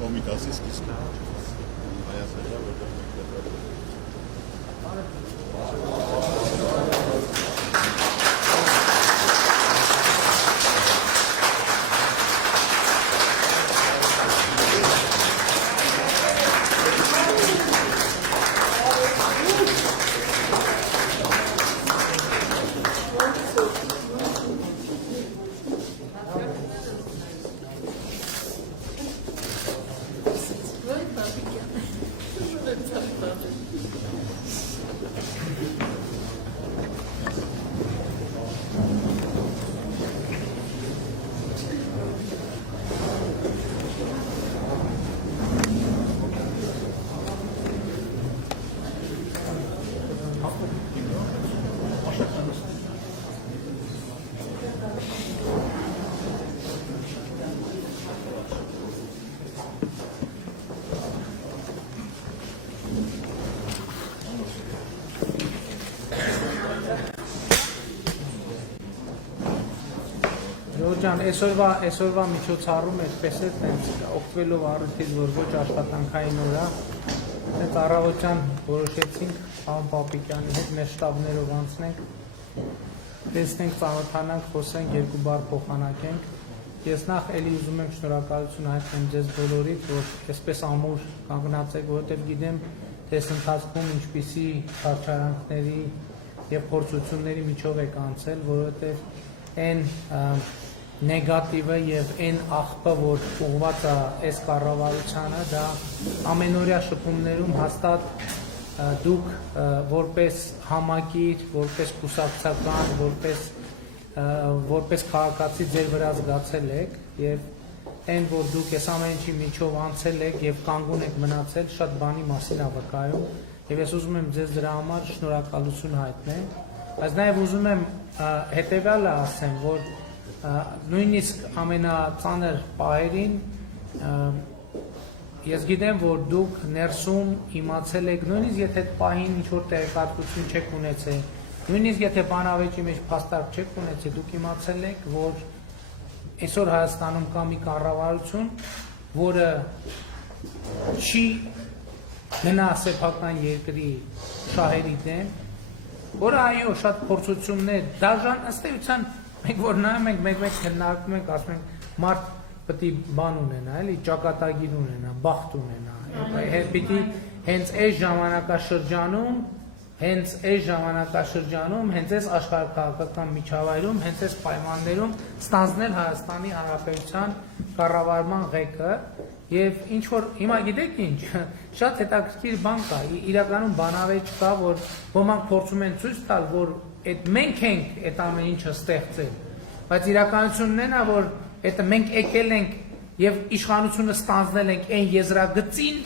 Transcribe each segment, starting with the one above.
Komitasiz kısmı. Ջան, այսօրվա միջոցառումը այդպես է տենց օգտվելով առիթից, որ ոչ աշխատանքային օր է, տենց առավոտյան որոշեցինք պարոն Պապիկյանի հետ մեր շտաբներով անցնենք, տեսնենք, ծանոթանանք, խոսենք, երկու բառ փոխանակենք։ Ես նախ էլի ուզում եմ շնորհակալություն հայտնել ձեզ բոլորիդ, որ այսպես ամուր կանգնած եք, որովհետև գիտեմ, թե ընթացքում ինչպիսի հարցարանքների եւ փորձությունների միջով եք անցել, որովհետև այն նեգատիվը եւ այն աղբը, որ ուղղված է այս կառավարությանը, դա ամենօրյա շփումներում հաստատ դուք որպես համակիր, որպես կուսակցական, որպես քաղաքացի ձեր վրա զգացել եք եւ այն, որ դուք այս ամեն ինչի միջով անցել եք եւ կանգուն եք մնացել, շատ բանի մասին է վկայում եւ ես ուզում եմ ձեզ դրա համար շնորհակալություն հայտնել, բայց նաեւ ուզում եմ հետեւյալը ասեմ, որ նույնիսկ ամենածանր պահերին ես գիտեմ, որ դուք ներսում իմացել եք, նույնիսկ եթե պահին ինչ-որ տեղեկատվություն չեք ունեցել, նույնիսկ եթե բանավեճի մեջ փաստարկ չեք ունեցել, դուք իմացել եք, որ այսօր Հայաստանում կա մի կառավարություն, որը չի գնա սեփական երկրի շահերի դեմ, որը այո, շատ փորձություններ, դաժան ըստ էության մենք որ նայում ենք, մեկ-մեկ քննարկում ենք, ասում ենք, մարդ պետք է բան ունենա, էլի, ճակատագիր ունենա, բախտ ունենա, պիտի հենց այս ժամանակաշրջանում, հենց այս աշխարհաքաղաքական միջավայրում, հենց այս պայմաններում ստանձնել Հայաստանի Հանրապետության կառավարման ղեկը եւ ինչ որ հիմա գիտեք ինչ, շատ հետաքրքիր բան կա, իրականում բանավեճ կա, որ ոմանք փորձում են ցույց տալ, որ այդ մենք ենք այդ ամեն ինչը ստեղծել, բայց իրականությունն է նա, որ այդ մենք եկել ենք եւ իշխանությունը ստանձնել ենք այն եզրագծին,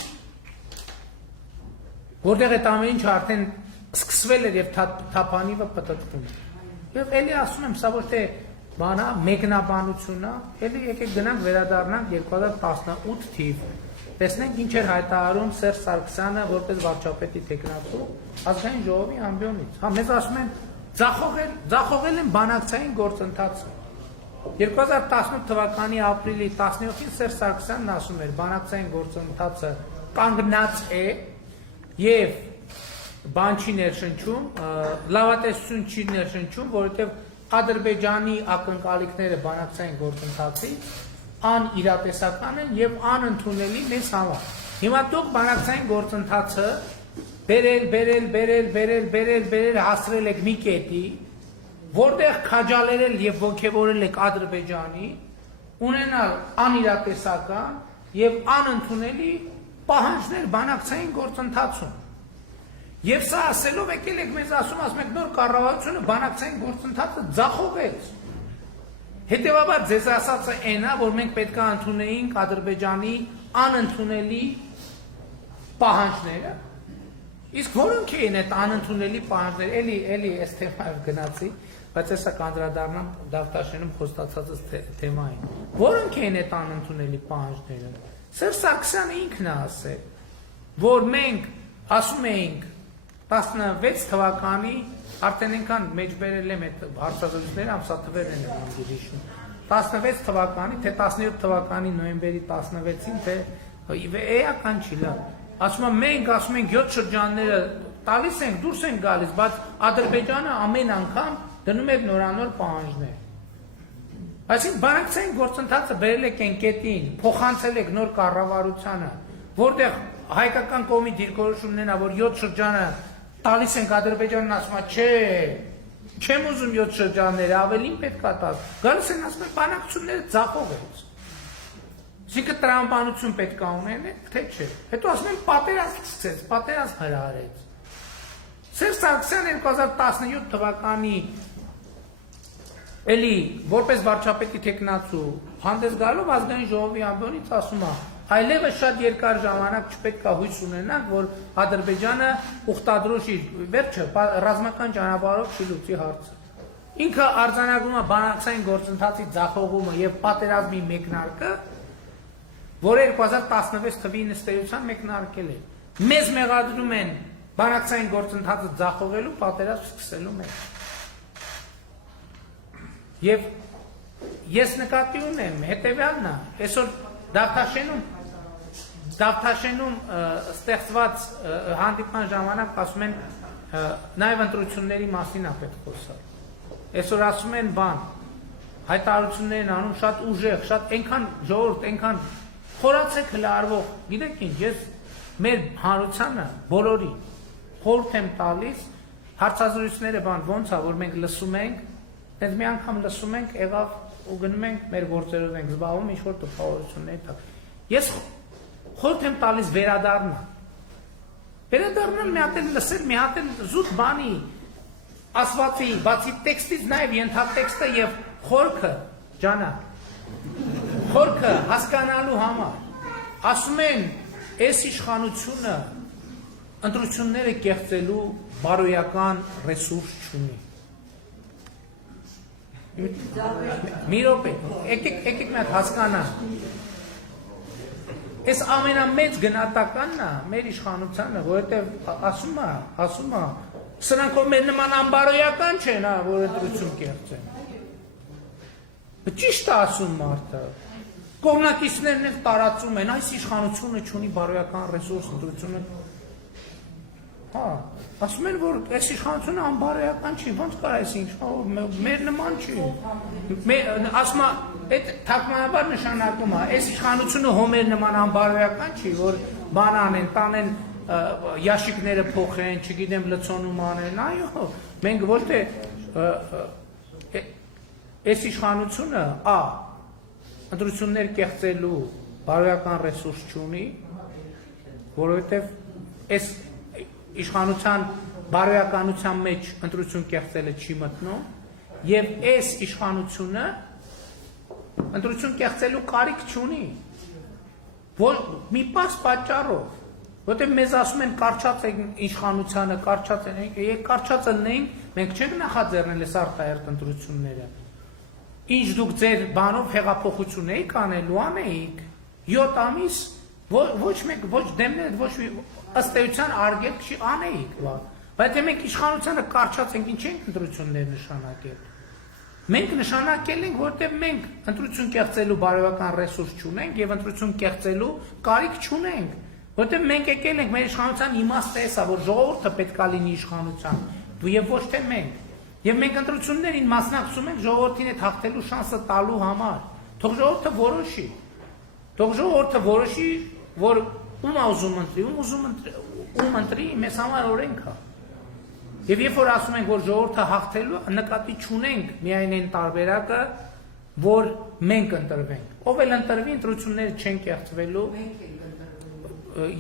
որտեղ այդ ամեն ինչը արդեն սկսվել էր եւ թափանիվը պտտվում է։ Եվ էլի ասում եմ, սա ոչ թե բանա մեկնաբանություն է, էլի եկեք գնանք վերադառնանք 2018 թիվ։ Տեսնենք ինչ էր հայտարարում Սերժ Սարգսյանը որպես վարչապետի տեխնատու ազգային ժողովի ամբիոնից։ Հա մեզ ասում են ձախողել են բանակցային գործընթացը։ 2018 թվականի ապրիլի 17-ին Սերժ Սարգսյանն ասում էր բանակցային գործընթացը կանգնած է եւ բան չի ներշնչում, լավատեսություն չի ներշնչում, որովհետեւ Ադրբեջանի ակնկալիքները բանակցային գործընթացի անիրատեսական են եւ անընդունելի մեզ համար։ Հիմա դուք բանակցային գործընթացը բերել հասրել եք մի կետի, որտեղ քաջալերել եւ ոգևորել եք Ադրբեջանի, ունենալ անիրատեսական եւ անընդունելի պահանջներ բանակցային գործընթացում։ Եվ սա ասելով եկել եք մեզ ասում եք նոր կառավարությունը բանակցային գործընթացը ձախողեց։ Հետևաբար ձեզ ասածը այն է, որ մենք պետք է ընդունեինք Ադրբեջանի անընդունելի պահանջները։ Իսկ որոնք էին այդ անընդունելի պահանջները, էլի այս թեմայով գնացի, բայց հեսա կանդրադառնամ Դավթաշենում խոստացածս թեմային։ Որոնք էին այդ անընդունելի պահանջները։ Սերժ Սարգսյանը ինքն է ասել, որ մենք ասում էինք 16 թվականի արդեն ինքան մեջբերել եմ այդ հարցազրույցները, ամսաթվերն են հիշում։ 16 թվականի, թե 17 թվականի նոյեմբերի 16-ին, թե էական չի լավ։ Ասում եմ մենք, ասում ենք 7 շրջանները տալիս ենք, դուրս ենք գալիս, բայց Ադրբեջանը ամեն անգամ դնում է նորանոր պահանջներ։ Այսինքն բանակցային գործընթացը բերել եք այն կետին, փոխանցել եք նոր կառավարությանը, որտեղ հայկական կողմի դիրքորոշումներն ա, որ 7 շրջանը տալիս ենք Ադրբեջանն ասում է, չէ, չեմ ուզում 7 շրջանները, ավելին պետք է տաս։ Գալիս են ասում են բանակցությունները ձախողեց։ Այսինքն տրամաբանություն պետք է ունենեն, թե չէ։ Հետո ասում են պատերազմ սկսեց, պատերազմ հրահարեց։ Սերժ Սարգսյանը 2017 թվականի էլի որպես վարչապետի տեխնացու հանդես գալով ազգային ժողովի ամբիոնից ասում է, այլևս շատ երկար ժամանակ չպետք է հույս ունենանք, որ Ադրբեջանը ուխտադրոշի վերջը ռազմական ճանապարհով չլուծի հարցը։ Ինքը արձանագրում է բանակցային գործընթացի ձախողումը եւ պատերազմի մեկնարկը, որը 2016 թվականի նստեյության մեկնարկել է։ Մեզ մեղադրում են բանակցային գործընթացը ձախողելու, պատերազմ սկսելու մեջ։ Եվ ես նկատի ունեմ հետևյալն է, այսօր Դավթաշենում ստեղծված հանդիպման ժամանակ ասում են նաև ընտրությունների մասին է պետք խոսալ։ Այսօր ասում են բան, հայտարարություններ են անում շատ ուժեղ, շատ այնքան ժողովուրդ, այնքան խորացեք հլարվող, գիտեք ինչ, ես մեր հանրությանը բոլորի խորհուրդ եմ տալիս, հարցազրույցները բան ոնց է, որ մենք լսում ենք, դες մի անգամ լսում ենք, եղավ ու գնում ենք մեր գործերով ենք զբաղվում, ինչ որ տպավորությունների տակ։ Ես խորհուրդ եմ տալիս վերադառնալ մի հատ էլ լսել, մի հատ էլ զուտ բանի ասվածի, բացի տեքստից նաև ենթատեքստը եւ խորքը, ջանա, խորքը հասկանալու համար։ Ասում են, այս իշխանությունը ընտրությունները կեղծելու բարոյական ռեսուրս չունի։ Մի րոպե, եկեք մի հատ հասկանանք։ Այս ամենամեծ գնահատականն է մեր իշխանությանը, որովհետև ասում է, սրանք որ մեր նման անբարոյական չեն, որ ընտրություն կեղծեն։ Ճիշտ է ասում մարդը։ Կողմնակիցներն էլ տարածում են, այս իշխանությունը չունի բարոյական ռեսուրս ընտրությունը։ Հա, ասում են, որ այս իշխանությունը անբարոյական չի, ոնց կար այս իշխանությունը, մեր նման չի։ Ասում է, այդ թարգմանաբար նշանակում է, այս իշխանությունը հոմեր նման անբարոյական չի, որ բան անեն, տանեն ящикները փոխեն, չգիտեմ լցոնում անեն, այո, մենք ոչ թե այս իշխանությունը ընտրություններ կեղծելու բարոյական ռեսուրս չունի, որովհետև այս իշխանության բարոյականության մեջ ընտրություն կեղծելը չի մտնում, եւ այս իշխանությունը ընտրություն կեղծելու կարիք չունի, որ մի պարզ պատճառով, որտեղ մեզ ասում են կարճած են իշխանությանը, կարճած են, կարճած ելնեինք, մենք չենք նախաձեռնել այս արտահերթ ընտրությունները։ Ինչ դուք ձեր բանով հեղափոխություն էիք անելու, անեիք, 7 ամիս, ոչ մեկ, ոչ դեմները, ոչ ըստ էության արգելք չի անեիք, բայց մենք իշխանությանը կարճած ենք, ինչ ենք ընտրություններ նշանակել։ Մենք նշանակել ենք, որտեղ մենք ընտրություն կեղծելու բարոյական ռեսուրս չունենք եւ ընտրություն կեղծելու կարիք չունենք, որտեղ մենք եկել ենք մեր իշխանության իմաստը էսա, որ ժողովուրդը պետքա լինի իշխանության, եւ ոչ թե մենք։ Եվ մենք ընտրություններին մասնակցում ենք ժողովրդին այդ հաղթելու շանսը տալու համար։ Թող ժողովուրդը որոշի։ Թող ժողովուրդը որոշի, որ ում ուզում ընտրի, ում ընտրի, մեզ համար օրենք է։ Եվ երբ որ ասում ենք, որ ժողովուրդը հաղթելու, նկատի չունենք միայն այն տարբերակը, որ մենք ընտրվենք։ Ով էլ ընտրվի, ընտրությունները չեն կեղծվելու։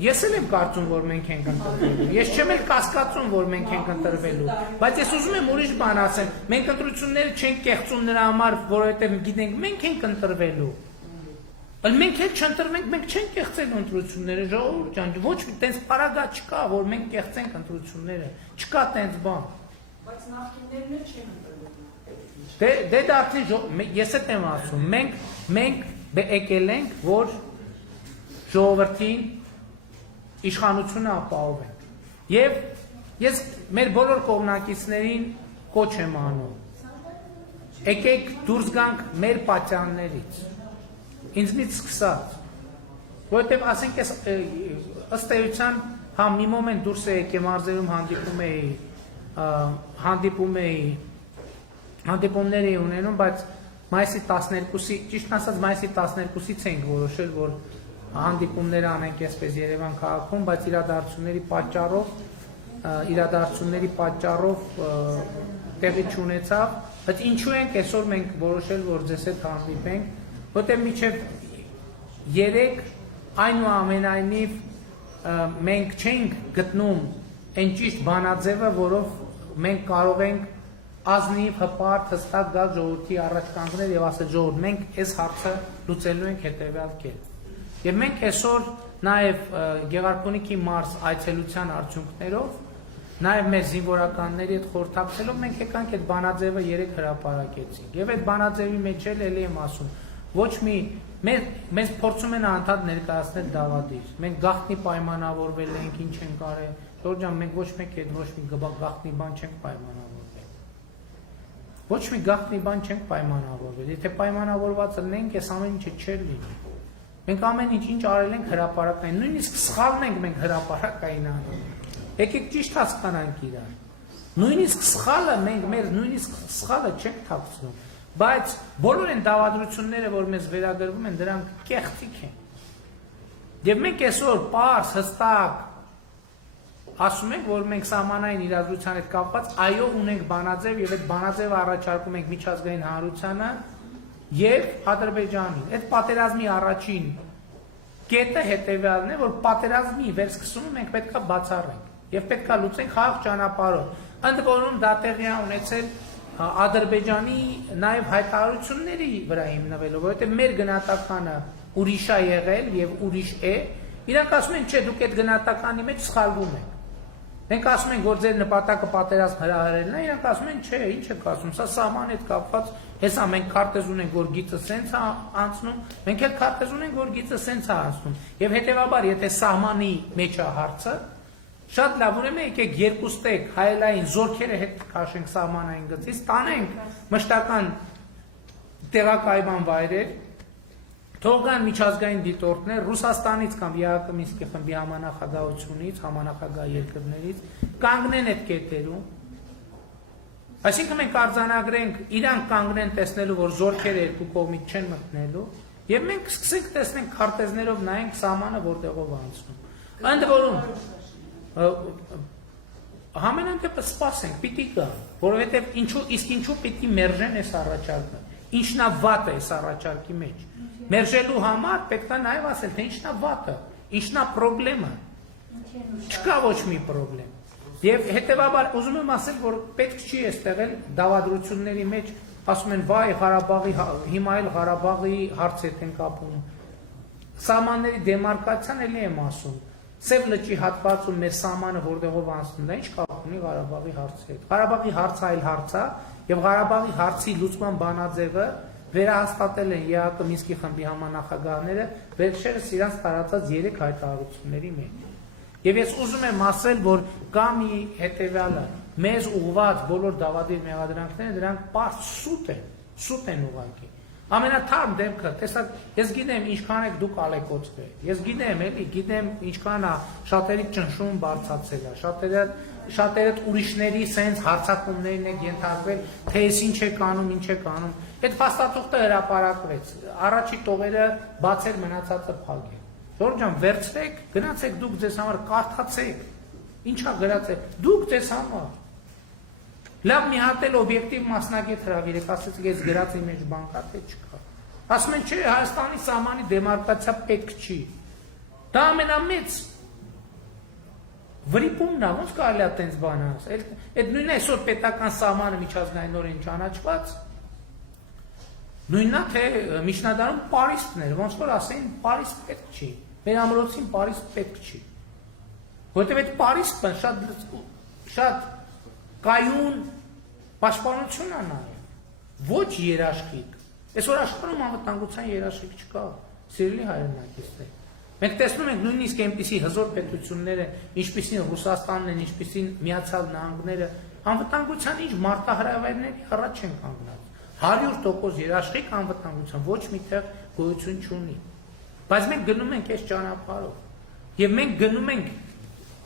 Ես էլ եմ կարծում, որ մենք ենք ընտրվելու։ Ես չեմ էլ կասկածում, որ մենք ենք ընտրվելու։ Բայց ես ուզում եմ ուրիշ բան ասեմ։ Մենք ընտրությունները չենք կեղծում նրա համար, որովհետև գիտենք մենք ենք ընտրվելու։ Բայց մենք էլ չընտրվենք, մենք չենք կեղծելու ընտրությունները, ժողովուրդ ջան, ոչ մի տենց պարագա չկա, որ մենք կեղծենք ընտրությունները։ Չկա տենց բան։ Բայց նախկիններն էլ չեն ընտրվել։ Դե դա արդեն ես էլ եմ ասում, մենք եկել ենք, որ ժողովրդին իշխանությունը ապահովենք։ Եվ ես մեր բոլոր կողմնակիցներին կոչ եմ անում։ եկեք դուրս գանք մեր պատճառներից։ Ինձնից սկսած։ Որովհետև ասենք ես ըստ էության համ մի մոմենտ դուրս եկե մարզերում հանդիպումներ էի ունենում, բայց մայիսի 12-ի, ճիշտ ասած մայիսի 12-ից ենք որոշել, որ հանդիպումներ անենք այսպես Երևան քաղաքում, բայց իրադարձությունների պատճառով տեղի չունեցավ, բայց ինչու ենք այսօր մենք որոշել, որ ձեզ հետ հանդիպենք, որտեղ մինչև 3 այնուամենայնիվ մենք չենք գտնում այն ճիշտ բանաձևը, որով մենք կարող ենք ազնիվ, հպարտ, հստակ գալ ժողովրդի առաջ կանգնել եւ ասել ժողովուրդ, մենք այս հարցը լուծելու ենք հետեւյալ կերպ։ Եվ մենք այսօր նաեւ Գեղարքունիքի մարզ այցելության արդյունքներով, նաեւ մեր զինվորականների հետ խորհրդակցելով մենք եկանք այդ բանաձևը 3 հրապարակեցինք։ Եւ այդ բանաձևի մեջ էլ եմ ասում, ոչ մի մեզ փորձում են անդադ ներկայացնել դավադիր։ Մենք գաղտնի պայմանավորվել ենք, ինչ ենք արել։ Ժորժ ջան, մենք ոչ մեկ այդ ոչ մի գաղտնի բան չենք պայմանավորվել։ Ոչ մի գաղտնի բան չենք պայմանավորվել։ Եթե պայմանավորված լինենք, այս ամեն ինչը չէր լինի։ Մենք ամեն ինչ արել ենք հրապարակային, նույնիսկ սխալն ենք մենք հրապարակային անում։ Եկեք ճիշտ հասկանանք իրար։ Նույնիսկ սխալը մենք մեր նույնիսկ սխալը չենք թաքցնում, բայց բոլոր այն դավադրությունները, որ մեզ վերագրվում են, դրանք կեղծիք են։ Եվ մենք այսօր պարզ, հստակ ասում ենք, որ մենք սահմանային իրադրության հետ կապված այո ունենք բանաձև եւ այդ բանաձևը առաջարկում ենք միջազգային հանրությանը եւ Ադրբեջանին։ Այդ պատերազմի առաջին կետը հետեւյալն է, որ պատերազմի վերսկսումը մենք պետքա բացառենք եւ պետքա լուծենք խաղաղ ճանապարհով։ Ընդ որում դա տեղի է ունեցել Ադրբեջանի նաեւ հայտարարությունների վրա հիմնվելով, որովհետեւ մեր գնահատականը ուրիշ է եղել եւ ուրիշ է։ Իրանք ասում են, չէ, դուք այդ գնահատականի մեջ սխալվում եք։ Մենք ասում ենք, որ ձեր նպատակը պատերազմ հրահրելն է, իրանք ասում են, չէ, ինչ եք ասում, սա սահմանի հետ կապված, հեսա մենք քարտեզ ունենք, որ գիծը սենց է անցնում, մենք էլ քարտեզ ունենք, որ գիծը սենց է անցնում։ Եվ հետեւաբար, եթե սահմանի մեջ է հարցը, շատ լավ, ուրեմն եկեք երկուստեք հայելային զորքերը հետ քաշենք սահմանային գծից, տանենք մշտական տեղակայման վայրեր, թողան միջազգային դիտորդներ Ռուսաստանից կամ ԵԱԿ Մինսկի խմբի համանախագահությունից, համանախագահ երկրներից կանգնեն այդ կետերում։ Այսինքն մենք արձանագրենք, իրանք կանգնեն տեսնելու, որ զորքերը երկու կողմից չեն մտնելու, եւ մենք սկսենք տեսնենք քարտեզներով նայենք սահմանը որտեղով անցնում։ Ընդ որում համենայն դեպս սպասենք, պիտի գա, որովհետեւ ինչու պիտի մերժեն այս առաջարկը։ Ինչն է վատը այս առաջարկի մեջ։ Մերժելու համար պետք է նաև ասել, թե ինչն է վատը, ինչն է պրոբլեմը։ Չկա ոչ մի պրոբլեմ։ Եվ հետևաբար ուզում եմ ասել, որ պետք չի այստեղ դավադրությունների մեջ ասում են, վայ Ղարաբաղի, հիմա էլ Ղարաբաղի հարց են կապում։ Սահմանների դեմարկացիան էլի եմ ասում։ Սև լճի հատվածում մեր սահմանը որտեղով անցնում, դա ինչ կապ ունի Ղարաբաղի հարցի հետ։ Ղարաբաղի հարցը այլ հարց է, եւ Ղարաբաղի հարցի լուծման բանաձևը վերահաստատել են ԵԱԿ Մինսկի խմբի համանախագահները վերջերս իրանց տարածած 3 հայտարարությունների մեջ։ Եվ ես ուզում եմ ասել, որ կա մի հետեւյալը, մեզ ուղղված բոլոր դավադիր մեղադրանքները դրանք պարզ սուտ են ուղղակի։ Ամենաթարմ դեպքը, տեսակ, ես գիտեմ ինչքան եք դուք ալեկոծվել, ես գիտեմ էլի, գիտեմ ինչքան է շատերի ճնշում բարձրացել է, շատերդ ուրիշների սենց հարցակումներին եք ենթարկվել, թե ես ինչ եք անում, ինչ եք անում, այդ փաստաթուղթը հրապարակվեց, առաջի տողերը բացել մնացածը փակել։ Ժորժ ջան, վերցրեք, գնացեք դուք ձեզ համար կարդացեք, ինչա գրած է, դուք ձեզ համար։ Լավ մի հատ էլ օբյեկտիվ մասնագետ հրավիրեք, ասեցիք ես գրածի մեջ բան կա, թե չկա։ Ասում են, չէ, Հայաստանի սահմանի դեմարկացիա պետք չի։ Դա ամենամեծ վրիպումն է, ոնց կարելի է տենց բան ասել։ Այդ նույնն է այսօր պետական սահմանը միջազգայինորեն ճանաչված։ Նույնն է, թե միջնադարում Պարիսպներ, ոնց որ ասեն, Պարիսպ պետք չի։ Մեր ամրոցին Պարիսպ պետք չի։ Որտեւ այդ Պարիսպը շատ կայուն պաշտպանություն է նաև, ոչ երաշխիք։ Այսօր աշխարհում անվտանգության երաշխիք չկա, սիրելի հայրենակիցներ։ Մենք տեսնում ենք նույնիսկ այնպիսի հզոր պետությունները, ինչպիսին Ռուսաստանն են, ինչպիսին Միացյալ Նահանգները, անվտանգության ինչ մարտահրավերների առաջ են կանգնած։ 100% երաշխիք անվտանգության ոչ միտեղ գոյություն չունի։ Բայց մենք գնում ենք այս ճանապարհով։ Եվ մենք գնում ենք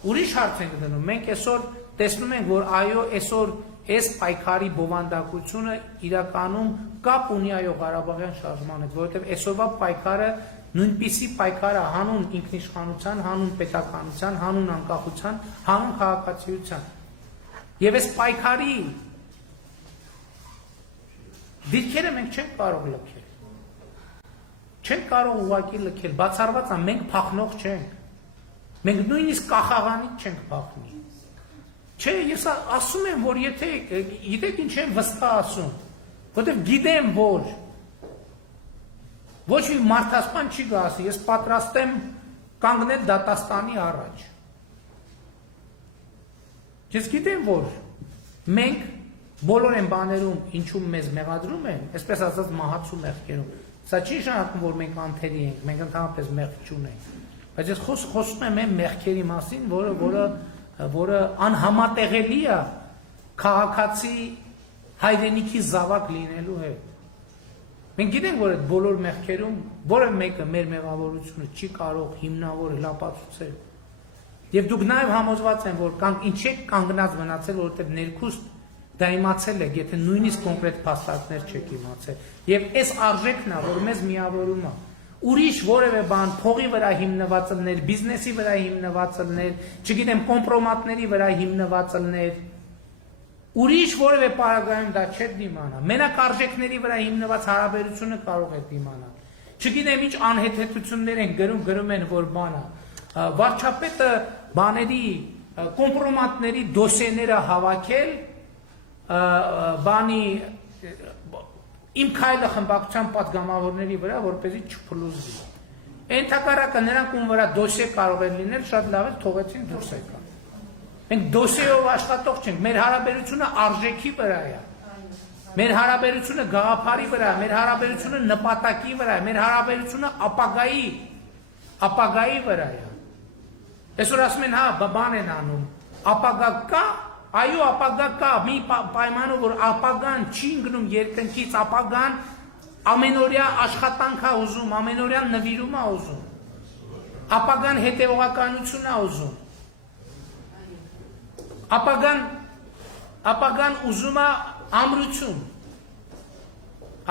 ուրիշ հարց ենք դնում։ Մենք այսօր տեսնում ենք, որ այո, այսօր այս պայքարի բովանդակությունը իրականում կապ ունի այո Ղարաբաղյան շարժման հետ, որովհետև այսօրվա պայքարը նույնպիսի պայքար է հանուն ինքնիշխանության, հանուն պետականության, հանուն անկախության, հանուն քաղաքացիության։ Եվ այս պայքարի դիրքերը մենք չենք կարող լքել։ Չենք կարող ուղղակի լքել, բացառված է մենք փախնող չենք։ Մենք նույնիսկ կախաղանից չենք փախնի։ Չէ, ես ասում եմ, որ եթե գիտեք ինչ եմ վստահ ասում, որովհետև գիտեմ, որ ոչ մի մարդասպան չի գասի, ես պատրաստ եմ կանգնել դատաստանի առաջ։ Ես գիտեմ, որ մենք բոլոր են բաներում, ինչում մեզ մեղադրում են, այսպես ասած մահացու մեղքերում։ Սա չի նշանակում, որ մենք անթերի ենք, մենք ընդհանրապես մեղք չունենք։ Բայց ես խոսում եմ այն մեղքերի մասին, որը անհամատեղելի է քաղաքացի հայրենիքի զավակ լինելու հետ։ Մենք գիտենք, որ այդ բոլոր մեղքերում որևէ մեկը մեր մեղավորությունը չի կարող հիմնավորել, ապացուցել։ Եվ դուք նաև համոզված են, որ ինչ եք կանգնած մնացել, որովհետև ներքուստ դա իմացել եք, եթե նույնիսկ կոնկրետ փաստարկներ չեք իմացել։ Եվ այս արժեքն է, որ մեզ միավորում է։ Ուրիշ որևէ բան փողի վրա հիմնված լներ, բիզնեսի վրա հիմնված լներ, չգիտեմ, կոմպրոմատների վրա հիմնված լներ, ուրիշ որևէ պարագայում դա չէ դիմանա։ Մենակ արժեքների վրա հիմնված հարաբերությունը կարող է դիմանալ։ Չգիտեմ ինչ անհեթեթություններ են գրում են, որ բանը վարչապետը բաների կոմպրոմատների դոսիեները հավաքել բանի իմ քայլը խմբակցության պատգամավորների վրա, որպեսզի չփլուզվի։ Ենթակառակը նրանք ում վրա դոսիե կարող են լինել, շատ լավ է թողեցին դուրս եկան։ Մենք դոսիեով աշխատող չենք, մեր հարաբերությունը արժեքի վրա է։ Մեր հարաբերությունը գաղափարի վրա, մեր հարաբերությունը նպատակի վրա, մեր հարաբերությունը ապագայի վրա է։ Այսօր ասում են, հա, բան են անում, ապագա կա, այո, ապագա կա, մի պայմանով, որ ապագան չի ընկնում երկնքից, ապագան ամենօրյա աշխատանք է ուզում, ամենօրյա նվիրում է ուզում, ապագան հետևողականություն է ուզում, ապագան ուզում է ամրություն,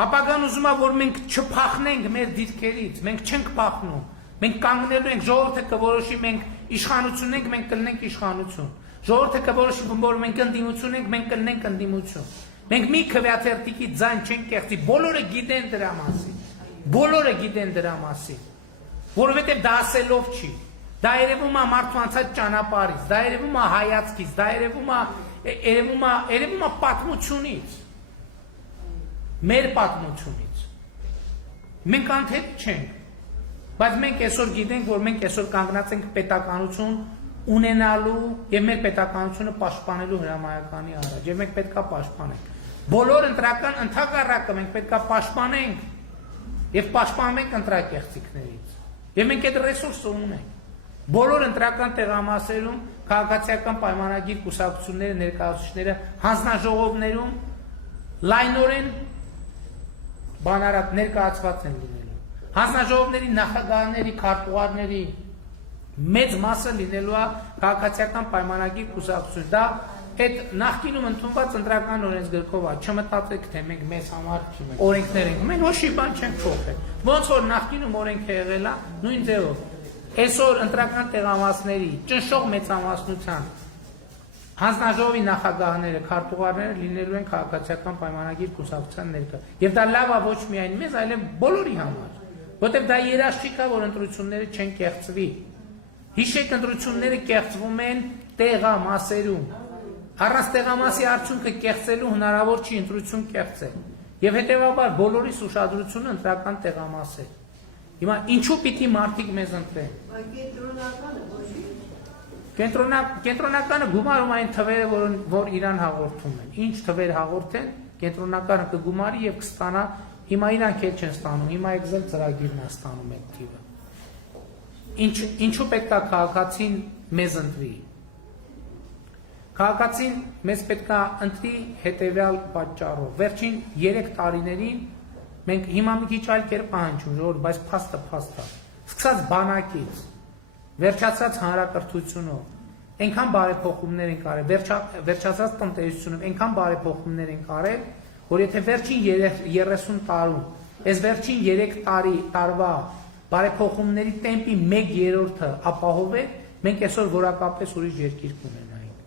ապագան ուզում է, որ մենք չփախնենք մեր դիրքերից, մենք չենք փախնում, մենք կանգնելու ենք, ժողովուրդը կորոշի, մենք իշխանություն ենք, մենք կլինենք իշխանություն, ժողովուրդը կորոշի, որ մենք ընդդիմություն ենք, մենք կլինենք ընդդիմություն, մենք մի քվեաթերթիկի ձայն չենք կեղծի, բոլորը գիտեն դրա մասին, որովհետև դա ասելով չի, դա երևում է մարդկանցած ճանապարհից, դա երևում է հայացքից, դա երևում է պատմությունից, մեր պատմությունից, մենք անթեթ չենք, բայց մենք այսօր գիտենք, որ մենք այսօր կանգնած ենք պետականություն ունենալու եւ մեր պետականությունը պաշտպանելու հրամայականի առաջ, եւ մենք պետքա պաշտպանենք։ Բոլոր ընտրական ընդհակառակը մենք պետքա պաշտպանենք եւ պաշտպանենք ընտրակեղծիքներից։ Եվ մենք այդ ռեսուրսը ունենք։ Բոլոր ընտրական տեղամասերում քաղաքացիական պայմանագիր կուսակցությունները, ներկայացուցիչները հանձնաժողովներում լայնորեն բանարակ ներկայացված են լինելու։ Հանձնաժողովների նախագահների, քարտուղարների մեծ մասը լինելու է քաղաքացիական պայմանագիր կուսակցություն։ Դա այդ նախկինում ընդունված ընտրական օրենսգրքով է, չմտածեք, թե մենք մեզ համար օրենքներ ենք, մենք ոչ մի բան չենք փոխել։ Ոնց որ նախկինում օրենք եղել է, նույն ձևով։ Այսօր ընտրական տեղամասների ճնշող մեծամասնության հանձնաժողովի նախագահները, քարտուղարները լինելու են քաղաքացիական պայմանագիր կուսակցության ներկա։ Եվ դա լավ է ոչ միայն մեզ, այլև բոլորի համար, որտեղ դա երաշխիք է, որ ընտրությունները չեն կեղծվի։ Հիշեք, ընտրությունները կեղծվում են տեղամասերում։ Առանց տեղամասի արդյունքը կեղծելու հնարավոր չի ընտրություն կեղծել։ Եվ հետևաբար բոլորիս ուշադրությունը ընտրական տեղամաս է։ Հիմա ինչու պիտի մարդիկ մեզ ընտրեն։ Կենտրոնականը գումարում այն թվերը, որ իրան հաղորդում են։ Ինչ թվեր հաղորդեն, կենտրոնականը կգումարի եւ կստանա, հիմա իրանք էլ չեն ստանում, հիմա Excel ծրագիրն է ստանում այդ թիվը։ Ինչու պետք է քաղաքացին մեզ ընտրի։ Քաղաքացին մեզ պետք է ընտրի հետևյալ պատճառով։ Վերջին 3 տարիներին մենք հիմա մի քիչ այլ կերպ պահանջում ժողովուրդ, բայց փաստը փաստ է։ Սկսած բանակից, վերջացած հանրակրթությունով, այնքան բարեփոխումներ են արել, վերջացած տնտեսությունով, այնքան բարեփոխումներ են արել, որ եթե վերջին 30 տարում, այս վերջին 3 տարվա բարեփոխումների տեմպի 1/3-ը ապահովել, մենք այսօր որակապես ուրիշ երկիր կունենայինք։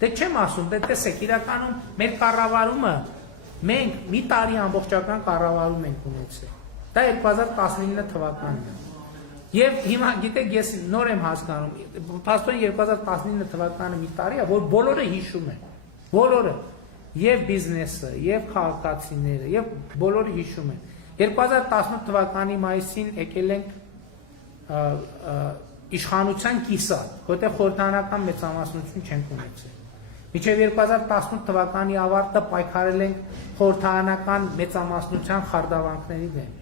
Դե չեմ ասում, դե տեսեք, իրականում մեր կառավարումը մենք մի տարի ամբողջական կառավարում ենք ունեցել։ Դա 2019 թվականն է։ Եվ հիմա գիտեք, ես նոր եմ հասկանում, փաստորեն 2019 թվականը մի տարի է, որ բոլորը հիշում են։ Բոլորը, եւ բիզնեսը, եւ քաղաքացիները, եւ բոլորը հիշում են։ 2018 թվականի մայիսին եկել ենք իշխանության կիսատ, որտեղ խորհրդարանական մեծամասնություն չենք ունեցել։ Մինչև 2018 թվականի ավարտը պայքարել ենք խորհրդարանական մեծամասնության խարդավանքների դեմ։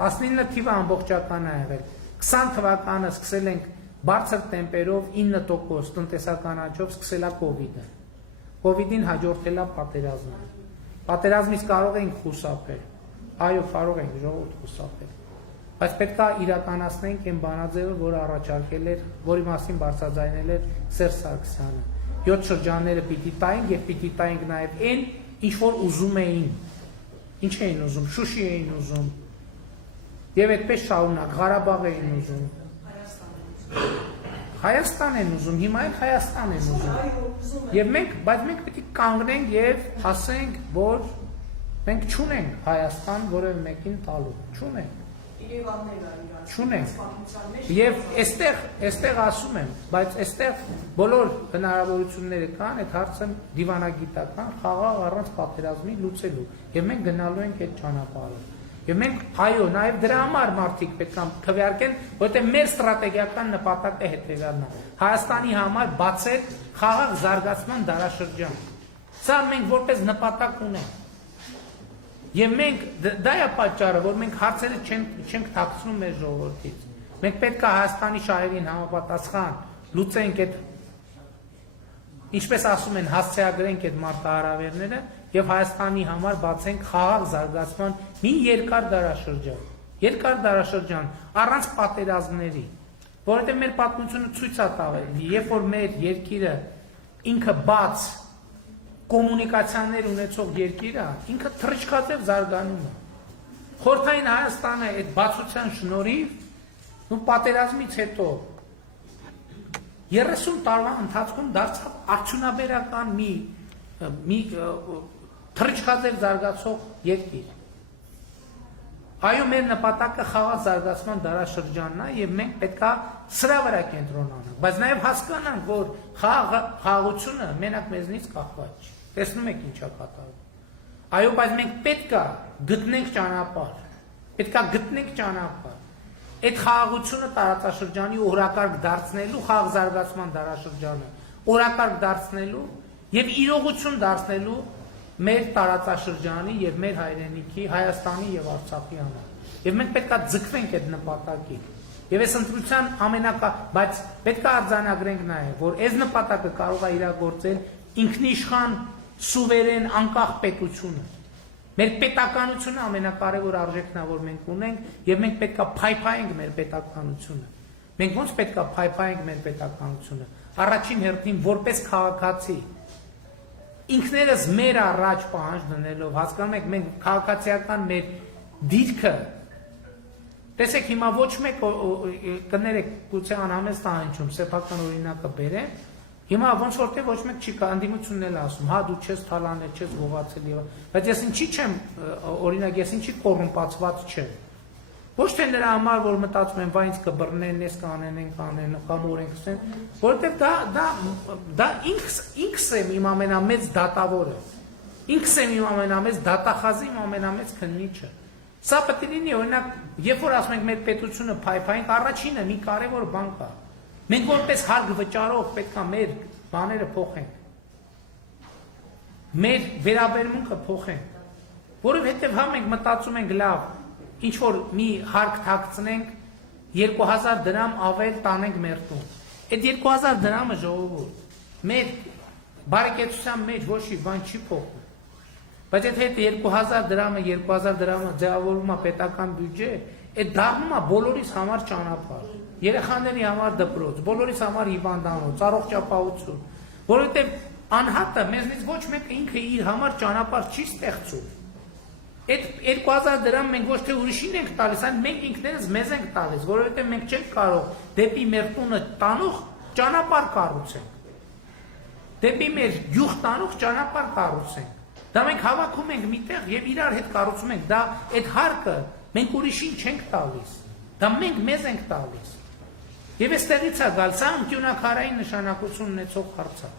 19 թիվը ամբողջական է եղել։ 20 թվականը սկսել ենք բարձր տեմպերով 9% տնտեսական աճով սկսել է կովիդը։ Կովիդին հաջորդել է պատերազմը։ Պատերազմից կարող ենք խուսափել։ Այո, կարող ենք ժողովուրդ խուսափել։ Բայց պետք է իրականացնենք այն բանաձևը, որը առաջարկել էր, որի մասին բարձրաձայնել էր Սերժ Սարգսյանը։ 7 շրջանները պիտի տայինք եւ պիտի տայինք նաեւ այն, ինչ որ ուզում էին։ Ինչ էին ուզում, Շուշի էին ուզում։ Եվ այդպես շարունակ, Ղարաբաղ էին ուզում։ Հայաստան են ուզում, հիմա էլ Հայաստան են ուզում։ Եվ բայց մենք պիտի կանգնենք եւ ասենք, որ մենք չունենք Հայաստան որևէ մեկին տալու, չունենք։ Չունենք։ Եվ այստեղ ասում եմ, բայց այստեղ բոլոր հնարավորությունները կան, այդ հարցը դիվանագիտական, խաղաղ առանց պատերազմի լուծելու։ Եվ մենք գնալու ենք այդ ճանապարհով։ Եվ մենք, այո, նաև դրա համար մարդիկ պետք է քվեարկեն, որովհետև մեր ստրատեգիական նպատակը հետևյալն է։ Հայաստանի համար բացել խաղաղ զարգացման դարաշրջան։ Սա մենք որպես նպատակ ունենք։ Եվ մենք դա է պատճառը, որ մենք հարցերը չենք թաքցնում մեր ժողովրդից։ Մենք պետք է Հայաստանի շահերին համապատասխան լուծենք այդ, ինչպես ասում են, հասցեագրենք այդ մարտահրավերները եւ Հայաստանի համար բացենք խաղաղ զարգացման մի երկար դարաշրջան առանց պատերազմների, որովհետեւ մեր պատմությունը ցույց է տվել, երբ որ մեր երկիրը ինքը բաց կոմունիկացիաներ ունեցող երկիր է, ինքը թռիչքաձև զարգանում է։ Խորհրդային Հայաստանը այդ բացության շնորհիվ ու պատերազմից հետո 30 տարվա ընթացքում դարձավ արդյունաբերական մի թռիչքաձև զարգացող երկիր։ Այո, մեր նպատակը խաղաղ զարգացման դարաշրջանն է եւ մենք պետք է սրա վրա կենտրոնանանք, բայց նաեւ հասկանանք, որ խաղաղությունը մենակ մեզնից կախված չի։ Տեսնում եք ինչա կատարվում։ Այո, բայց մենք պետք է գտնենք ճանապարհ։ Այդ խաղաղությունը տարածաշրջանի օրակարգ դարձնելու, խաղաղ զարգացման դարաշրջանը օրակարգ դարձնելու եւ իրողություն դարձնելու մեր տարածաշրջանի եւ մեր հայրենիքի, Հայաստանի եւ Արցախի համար։ Եվ մենք պետք է ձգվենք այդ նպատակին։ Եվ այս ընտրության բայց պետք է արձանագրենք նաեւ, որ այս նպատակը կարող է իրագործել ինքնիշխան, սուվերեն, անկախ պետությունը։ Մեր պետականությունը ամենակարևոր արժեքն է, որ մենք ունենք, եւ մենք պետք է փայփայենք մեր պետականությունը։ Մենք ո՞նց պետք է փայփայենք մեր պետականությունը։ Առաջին հերթին որպես քաղաքացի ինքներս մեր առաջ պահանջ դնելով, հասկանում եք, մենք քաղաքացիական մեր դիրքը, տեսեք հիմա ոչ մեկ կներեք, գուցե անհամեստ անհնչում, սեփական օրինակը բերեմ, հիմա ոնց որ թե ոչ մեկ չի կա, ընդդիմությունն էլ ասում, հա դու չես թալանել, չես ողացել եւ, բայց ես ինչի չեմ, օրինակ ես ինչի կոռումպացված չեմ։ Ոչ թե նրա համար, որ մտածում են, վայ ինձ կբռնեն, ես կանեն, կամ օրենք ստեն, որովհետև դա ինքս եմ իմ ամենամեծ դատավորը, ինքս եմ իմ ամենամեծ դատախազի, իմ ամենամեծ քննիչը։ Սա պետք է լինի, օրինակ, երբ որ ասում ենք մեր պետությունը փայփայենք, առաջինը մի կարևոր բան կա։ Մենք որպես հարկ վճարող պետք է մեր բաները փոխենք։ Մեր վերաբերմունքը փոխենք, որովհետև հա մենք մտածում ենք լավ, ինչ որ մի հարկ թաքցնենք, 2000 դրամ ավել տանենք մեր տուն։ Այդ 2000 դրամը ժողովուրդ, մեր բարեկեցության մեջ ոչ մի բան չի փոխվում։ Բայց եթե 2000 դրամը 2000 դրամը ձևավորվում է պետական բյուջե, այդ դառնում է բոլորիս համար ճանապարհ, երեխաների համար դպրոց, բոլորիս համար հիվանդանոց, առողջապահություն, որովհետև անհատը մեզնից ոչ մեկը ինքը իր համար ճանապարհ չի ստեղծում։ Այդ 2000 դրամ մենք ոչ թե ուրիշին ենք տալիս, այլ մենք ինքներս մեզ ենք տալիս, որովհետև մենք չենք կարող դեպի մեր տունը տանող ճանապարհ կառուցենք։ Դեպի մեր գյուղ տանող ճանապարհ կառուցենք։ Դա մենք հավաքում ենք միտեղ եւ իրար հետ կառուցում ենք։ Դա այդ հարկը մենք ուրիշին չենք տալիս։ Դա մենք մեզ ենք տալիս։ Եվ այստեղից է գալ, սա անկյունակարային նշանակություն ունեցող հարց է։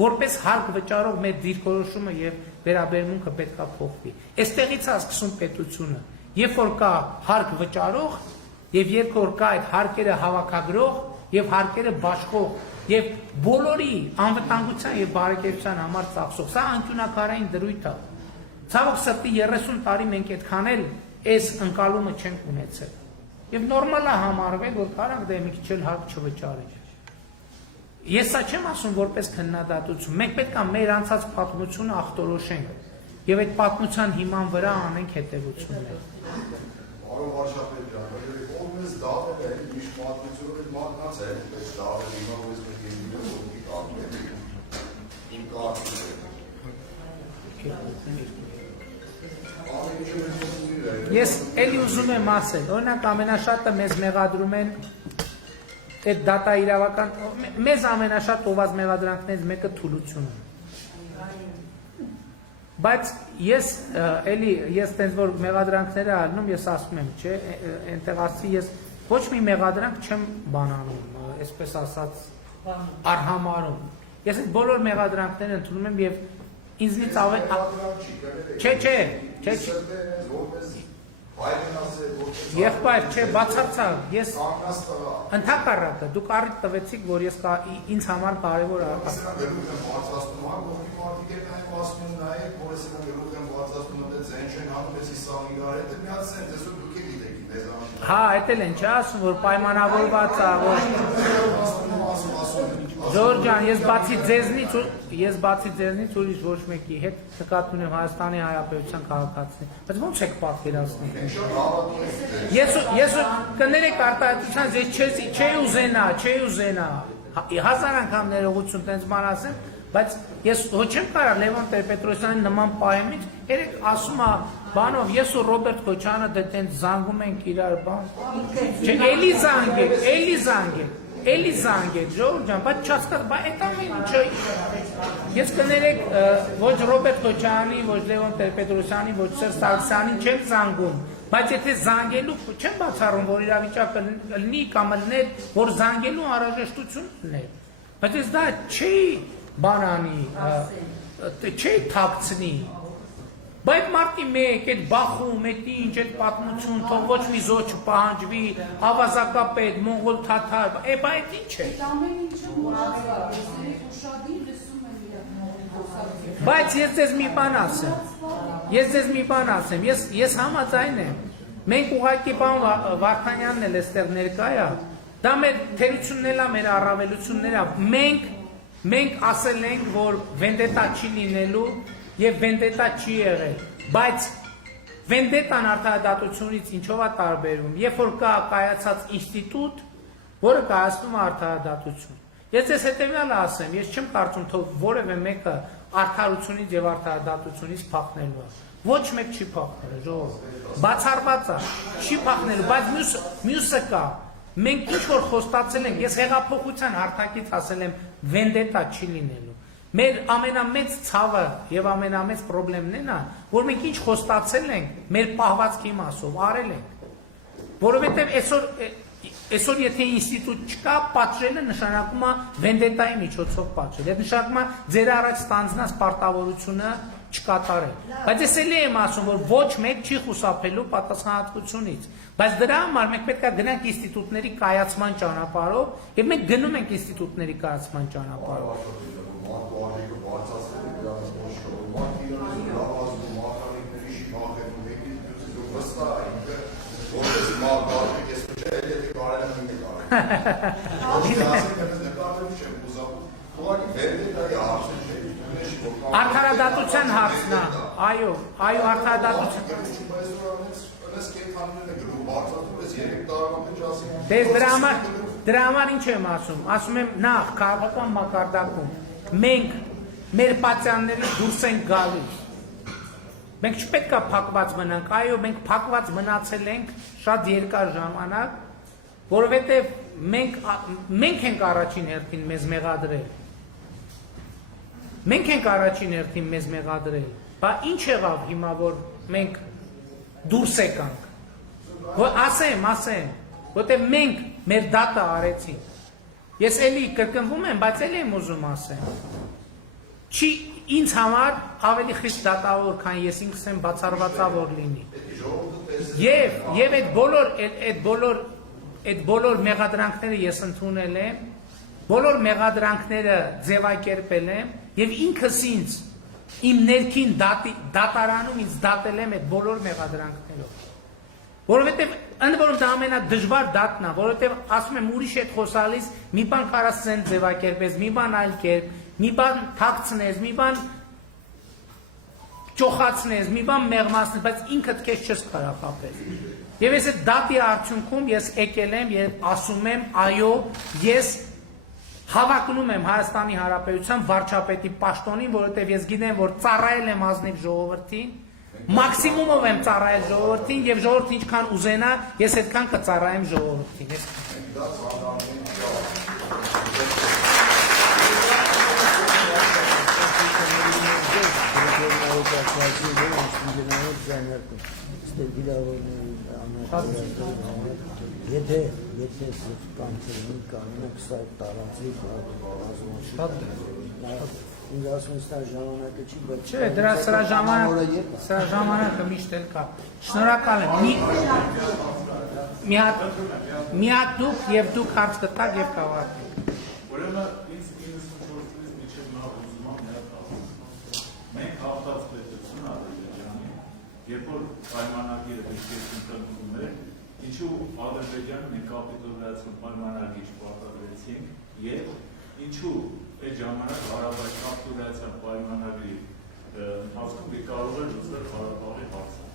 Որպես հարկ վճարող մեր դիրքորոշումը եւ վերաբերմունքը պետք է փոխվի։ Այստեղից է սկսում պետությունը։ Երբ որ կա հարկ վճարող եւ երբ որ կա այդ հարկերը հավաքագրող եւ հարկերը բաշխող եւ բոլորի անվտանգության եւ բարեկեցության համար ծախսող, սա անկյունակարային դրույթ է։ Ցավոք սրտի 30 տարի մենք այդքան էլ այս ընկալումը չենք ունեցել։ Եվ նորմալ է համարվել, որ կարանք դե մի քիչ էլ հարկ չվճարենք։ Ես սա չեմ ասում որպես քննադատություն, մենք պետք է մեր անցած պատմությունը ախտորոշենք եւ այդ պատմության հիման վրա անենք հետեւություններ։ Պարոն Վարշապետյան, ով դավեր է միշտ պատմությունը մատնած է, այս դավերը հիմա ո՞ս պետք է լինի, որ մի կարգ է։ Իմ կարգը։ Ես էլի ուզում եմ ասել, օրինակ ամենաշատը մեզ մեղադրում են այդ դատա իրավական, մեզ ամենաշատ տոված մեղադրանքներից մեկը թուլությունն է։ Բայց ես էլի ես տենց որ մեղադրանքները ալնում, ես ասում եմ, չէ, այնտեղ ասի ես ոչ մի մեղադրանք չեմ բանանում, այսպես ասած արհամարում։ Ես այդ բոլոր մեղադրանքները ընդունում եմ եւ ինձնից Եղբայր, չէ, բացարձակ, ես ընդհակառակը, դուք առիթ տվեցիք, որ ես ինձ համար կարևոր Հա, այդ էլ են չէ ասում, որ պայմանավորված է, որ Ժորժ ջան, ես բացի ձեզնից ուրիշ ոչ մեկի հետ նկատի ունեմ Հայաստանի Հանրապետության քաղաքացիներին, բայց ո՞նց եք պատկերացնում։ Ես կներեք արտահայտության, ես չէի ուզենա, հազար անգամ ներողություն տենց բան ասեմ, բայց ես ոչ չեմ կարող Լևոն Տեր-Պետրոսյանի նման պահեմից, երեք ասում է բանով, ես ու Ռոբերտ Քոչյանը դե տենց զանգում ենք իրար բան։ Չէ, էլի զանգեք, Ժողովուրդ ջան, բայց չհասկաց, բայց այդ ամեն ինչը ես կներեք ոչ Ռոբերտ Քոչյանի, ոչ Լևոն Տեր-Պետրոսյանի, ոչ Սերժ Սարգսյանին չեմ զանգում, բայց եթե զանգելու չեմ բացառում, որ իրավիճակը լինի կամ լիներ, որ զանգելու անհրաժեշտություն լիներ, բայց ես դա չի բանանի, չի թաքցնի, բայց մարտի մեկ, այդ բախում, այդ ինչ, այդ պատմություն, թող ոչ մի զոհ չպահանջվի, ավազակապետ, մոնղոլ թաթար, բա այդ ինչ է։ Բայց ես ձեզ մի բան ասեմ, ես համաձայն եմ, մենք ուղղակի բան Վարդանյանն էլ էստեղ ներկա է, դա մեր թերությունն էլ է, մեր առավելությունն է, մենք ասել ենք, որ վենդետա չի լինելու եւ վենդետա չի եղել, բայց վենդետան արտահայտությունից ինչով է տարբերվում, երբ որ կա կայացած ինստիտուտ, որը կայացնում է արտահայտություն։ Ես ես հետեւյալը ասեմ, ես չեմ կարծում, թող որևէ մեկը արդարությունից եւ արտահայտությունից փախնելու է։ Ոչ մեկ չի փախնելու, ժողովուրդ։ Բացառված է, չի փախնելու, բայց մյուսը կա։ Մենք ինչ որ խոստացել ենք, ես հեղափոխության հարթակից ասել եմ, վենդետա չի լինելու։ Մեր ամենամեծ ցավը եւ ամենամեծ խնդիրն է նա, որ մենք ինչ խոստացել ենք, մեր պահվածքի մասով արել ենք։ Որովհետեւ այսօր եթե ինստիտուտ չկա, պատժելը նշանակում է վենդետայի միջոցով պատժել։ Այդ նշանակում է ձեր առաջ ստանձնած պարտավորությունը չկատարել։ Բայց ես էլի եմ ասում, որ ոչ մեկ չի խուսափելու պատասխանատվությունից։ Բայց դրա համար մենք պետք է գնանք ինստիտուտների կայացման ճանապարհով եւ մենք գնում ենք ինստիտուտների կայացման ճանապարհով։ Արդարադատության հարցն է, այո, արդարադատություն։ Դες դրա համար ինչ եմ ասում եմ նախ քաղաքական մակարդակում մենք մեր պատյաններից դուրս ենք գալիս։ Մենք չպետք է փակված մնանք, այո, մենք փակված մնացել ենք շատ երկար ժամանակ, որովհետև մենք ենք առաջին հերթին մեզ մեղադրել։ Մենք ենք առաջին հերթին մեզ մեղադրել, բա ինչ եղավ հիմա, որ մենք դուրս եկանք։ Ասեմ, որտեղ մենք մեր դատը արեցինք։ Ես էլի կրկնվում եմ, բայց էլի եմ ուզում ասեմ։ Չի ինձ համար ավելի խիստ դատավոր, քան ես ինքս եմ բացառվածավոր լինի։ Եվ այդ բոլոր մեղադրանքները ես ընդունել եմ, բոլոր մեղադրանքները ձևակերպել եմ եւ ինքս ինձ իմ ներքին դատարանում ինձ դատել եմ այդ բոլոր մեղադրանքներով։ Որովհետեւ ընդ որում դա ամենադժվար դատն է, որովհետեւ ասում եմ ուրիշ հետ խոսալիս մի բան կարաս ցեն ձևակերպես, մի բան այլ կերպ, մի բան թաքցնես, մի բան ճոխացնես, մի բան մեղմացնես, բայց ինքդ քեզ չես կարող խաբել։ Եվ ես այդ դատի արդյունքում ես եկել եմ եւ ասում եմ, այո, ես հավակնում եմ Հայաստանի Հանրապետության վարչապետի պաշտոնին, որովհետև ես գիտեմ, որ ծառայել եմ ազնիվ ժողովրդին, մաքսիմումով եմ ծառայել ժողովրդին եւ ժողովուրդը ինչքան ուզենա, ես այդքան կծառայեմ ժողովրդին։ Եթե կանցերին կանոնը կսայք տարածի ինձ ասում ես դա ժամանակը չի, բայց չէ, դրա սրա ժամանակը միշտ էլ կա։ Շնորհակալ եմ։ Մի հատ դուք եւ դուք հարց կտաք եւ կավարտենք։ Ուրեմն ինձ 94-ից մինչև նա ուզում եմ ներկայացնել։ Մենք հաղթած պետություն Ադրբեջանի, երբ որ պայմանագիրը դեպքում էր, ինչու Ադրբեջանը մենք կապիտուլյացիոն պայմանագիր պարտադրեցինք եւ ինչու այդ ժամանակ Ղարաբաղի կապիտուլյացիոն պայմանագրի ընթացքում դե կարող էր լուծվել Ղարաբաղի հարցը։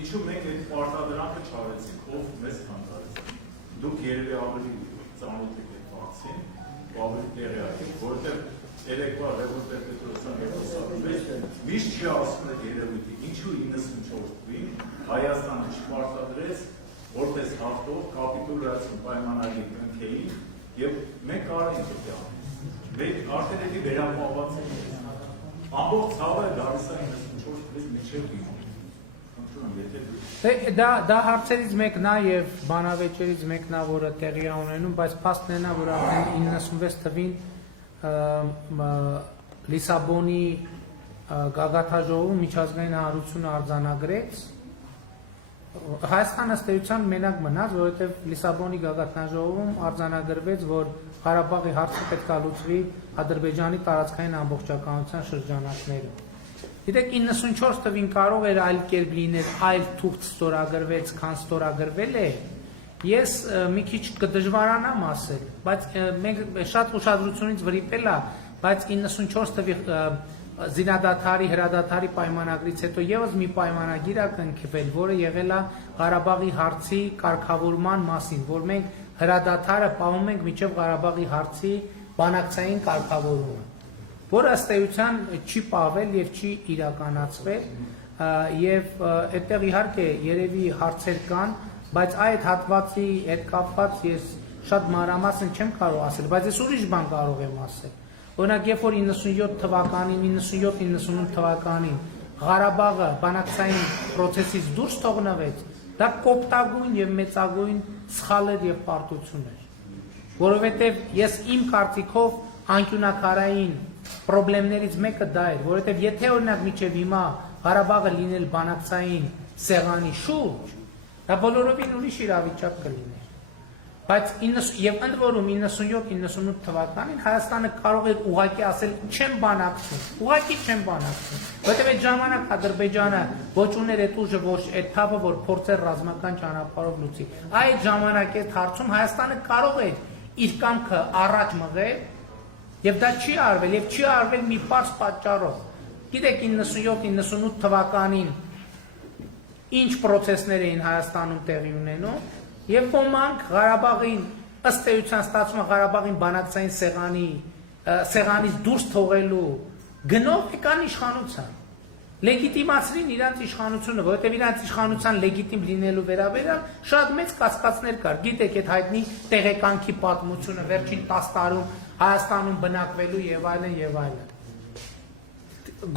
Ինչու մենք այդ պարտադրանքը չարեցինք, ով մեզ հանդարեց։ Դուք երևի ավելի ծանոթ եք այդ հարցին, ավելի տեղյակ եք, որովհետեւ երեկվա Ռևոլ Պետրոսյան հետոսաբաններ միշտ չի ասում այդ երևույթը, ինչու 94 թվականին Հայաստանը չպարտադրեց որպես հաղթող կապիտուլյացիոն պայմանագիր կնքեին եւ մենք արեցինք դա։ Մենք արդեն էլի վերապահված ենք։ Ամբողջ ցավը գալիս է 94 թվականից մինչև հիմա։ Դա հարցերից մեկն է եւ բանավեճերից մեկն է, որը տեղի է ունենում, բայց փաստն է, որ արդեն 96 թվին Լիսաբոնի գագաթաժողովում միջազգային հանրությունը արձանագրեց Հայաստանը ըստ էության մենակ մնաց, որովհետև Լիսաբոնի գագաթնաժողովում արձանագրվեց, որ Ղարաբաղի հարցը պետք է լուծվի Ադրբեջանի տարածքային ամբողջականության շրջանակներում։ Գիտեք, 94 թվին կարող էր այլ կերպ լինել, այլ թուղթ ստորագրվեց, քան ստորագրվել է։ Ես մի քիչ կդժվարանամ ասել, բայց մենք շատ ուշադրությունից վրիպել է, բայց 94 թվի զինադադարի հրադադարի պայմանագրից հետո եւս մի պայմանագիր է կնքվել, որը եղել է Ղարաբաղի հարցի կարգավորման մասին, որ մենք հրադադարը պահում ենք մինչև Ղարաբաղի հարցի բանակցային կարգավորումը, որը ըստ էության չի պահվել եւ չի իրականացվել, եւ այդտեղ իհարկե երևի հարցեր կան, բայց այդ հատվածի հետ կապված ես շատ մանրամասն չեմ կարող ասել, բայց ես ուրիշ բան կարող եմ ասել։ Օրինակ, երբ որ 97 թվականին, 97-98 թվականին Ղարաբաղը բանակցային process-ից դուրս թողնվեց, դա կոպտագույն եւ մեծագույն սխալ էր եւ պարտություն էր։ Որովհետեւ ես իմ կարծիքով անկյունակարային խնդիրներից մեկը դա էր, որովհետեւ եթե օրինակ միջև հիմա Ղարաբաղը լինել բանակցային սեղանի շուրջ, դա բոլորովին ուրիշ իրավիճակ կլիներ։ Բայց եւ ընդ որում 97-98 թվականին Հայաստանը կարող էր ուղղակի ասել չեմ բանակցում, ուղղակի չեմ բանակցում, որովհետեւ այդ ժամանակ Ադրբեջանը ոչ ուներ այդ ուժը, ոչ այդ թափը, որ փորձեր ռազմական ճանապարհով լուծի։ Այդ ժամանակ այդ հարցում Հայաստանը կարող էր իր կամքը առաջ մղել Եվ դա չի արվել, եւ չի արվել մի պարզ պատճառով։ Գիտեք 97-98 թվականին ինչ process-ներ էին Հայաստանում տեղի ունենում, եւ ոմանք Ղարաբաղին ըստ էության ստացվում է Ղարաբաղին բանակցային սեղանից դուրս թողելու գնով եկան իշխանության։ Լեգիտիմացրին իրանց իշխանությունը, որովհետև իրանց իշխանության լեգիտիմ լինելու վերաբերյալ շատ մեծ կասկածներ կար։ Գիտեք, այդ հայտնի տեղեկանքի պատմությունը վերջին 10 տարում Հայաստանում բնակվելու եւ այլն եւ այլն։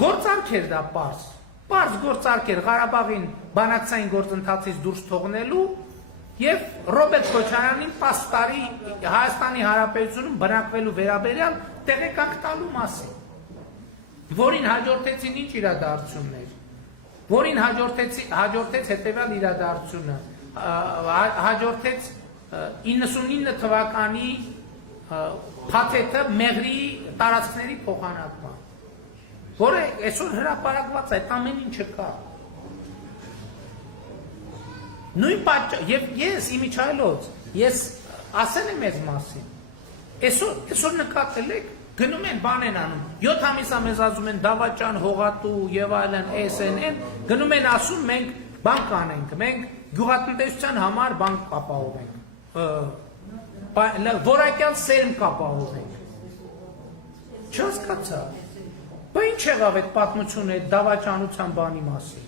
Գործարք էր դա պարզ գործարք էր Ղարաբաղին բանակցային գործընթացից դուրս թողնելու եւ Ռոբերտ Քոչարյանին 10 տարի Հայաստանի Հանրապետությունում բնակվելու վերաբերյալ տեղեկանք տալու մասին։ Որին հաջորդեցին ինչ իրադարձություններ, որին հաջորդեց հետևյալ իրադարձությունը, հաջորդեց 99 թվականի փաթեթը Մեղրի տարածքների փոխանակման, որը այսօր հրապարակված է, այդ ամեն ինչը կա։ Նույն պատճառ, եւ ես իմիջայլոց, ես ասել եմ այս մասին, այսօր նկատել եք, գնում են բան են անում, 7 ամիս մեզ ասում են դավաճան, հողատու եւ այլն, SNN, գնում են ասում մենք բան կանենք, մենք գյուղատնտեսության համար բան կապահովենք, որակյալ սերմ կապահովենք։ Չհասկացա։ Բա ինչ եղավ այդ պատմությունը այդ դավաճանության բանի մասին։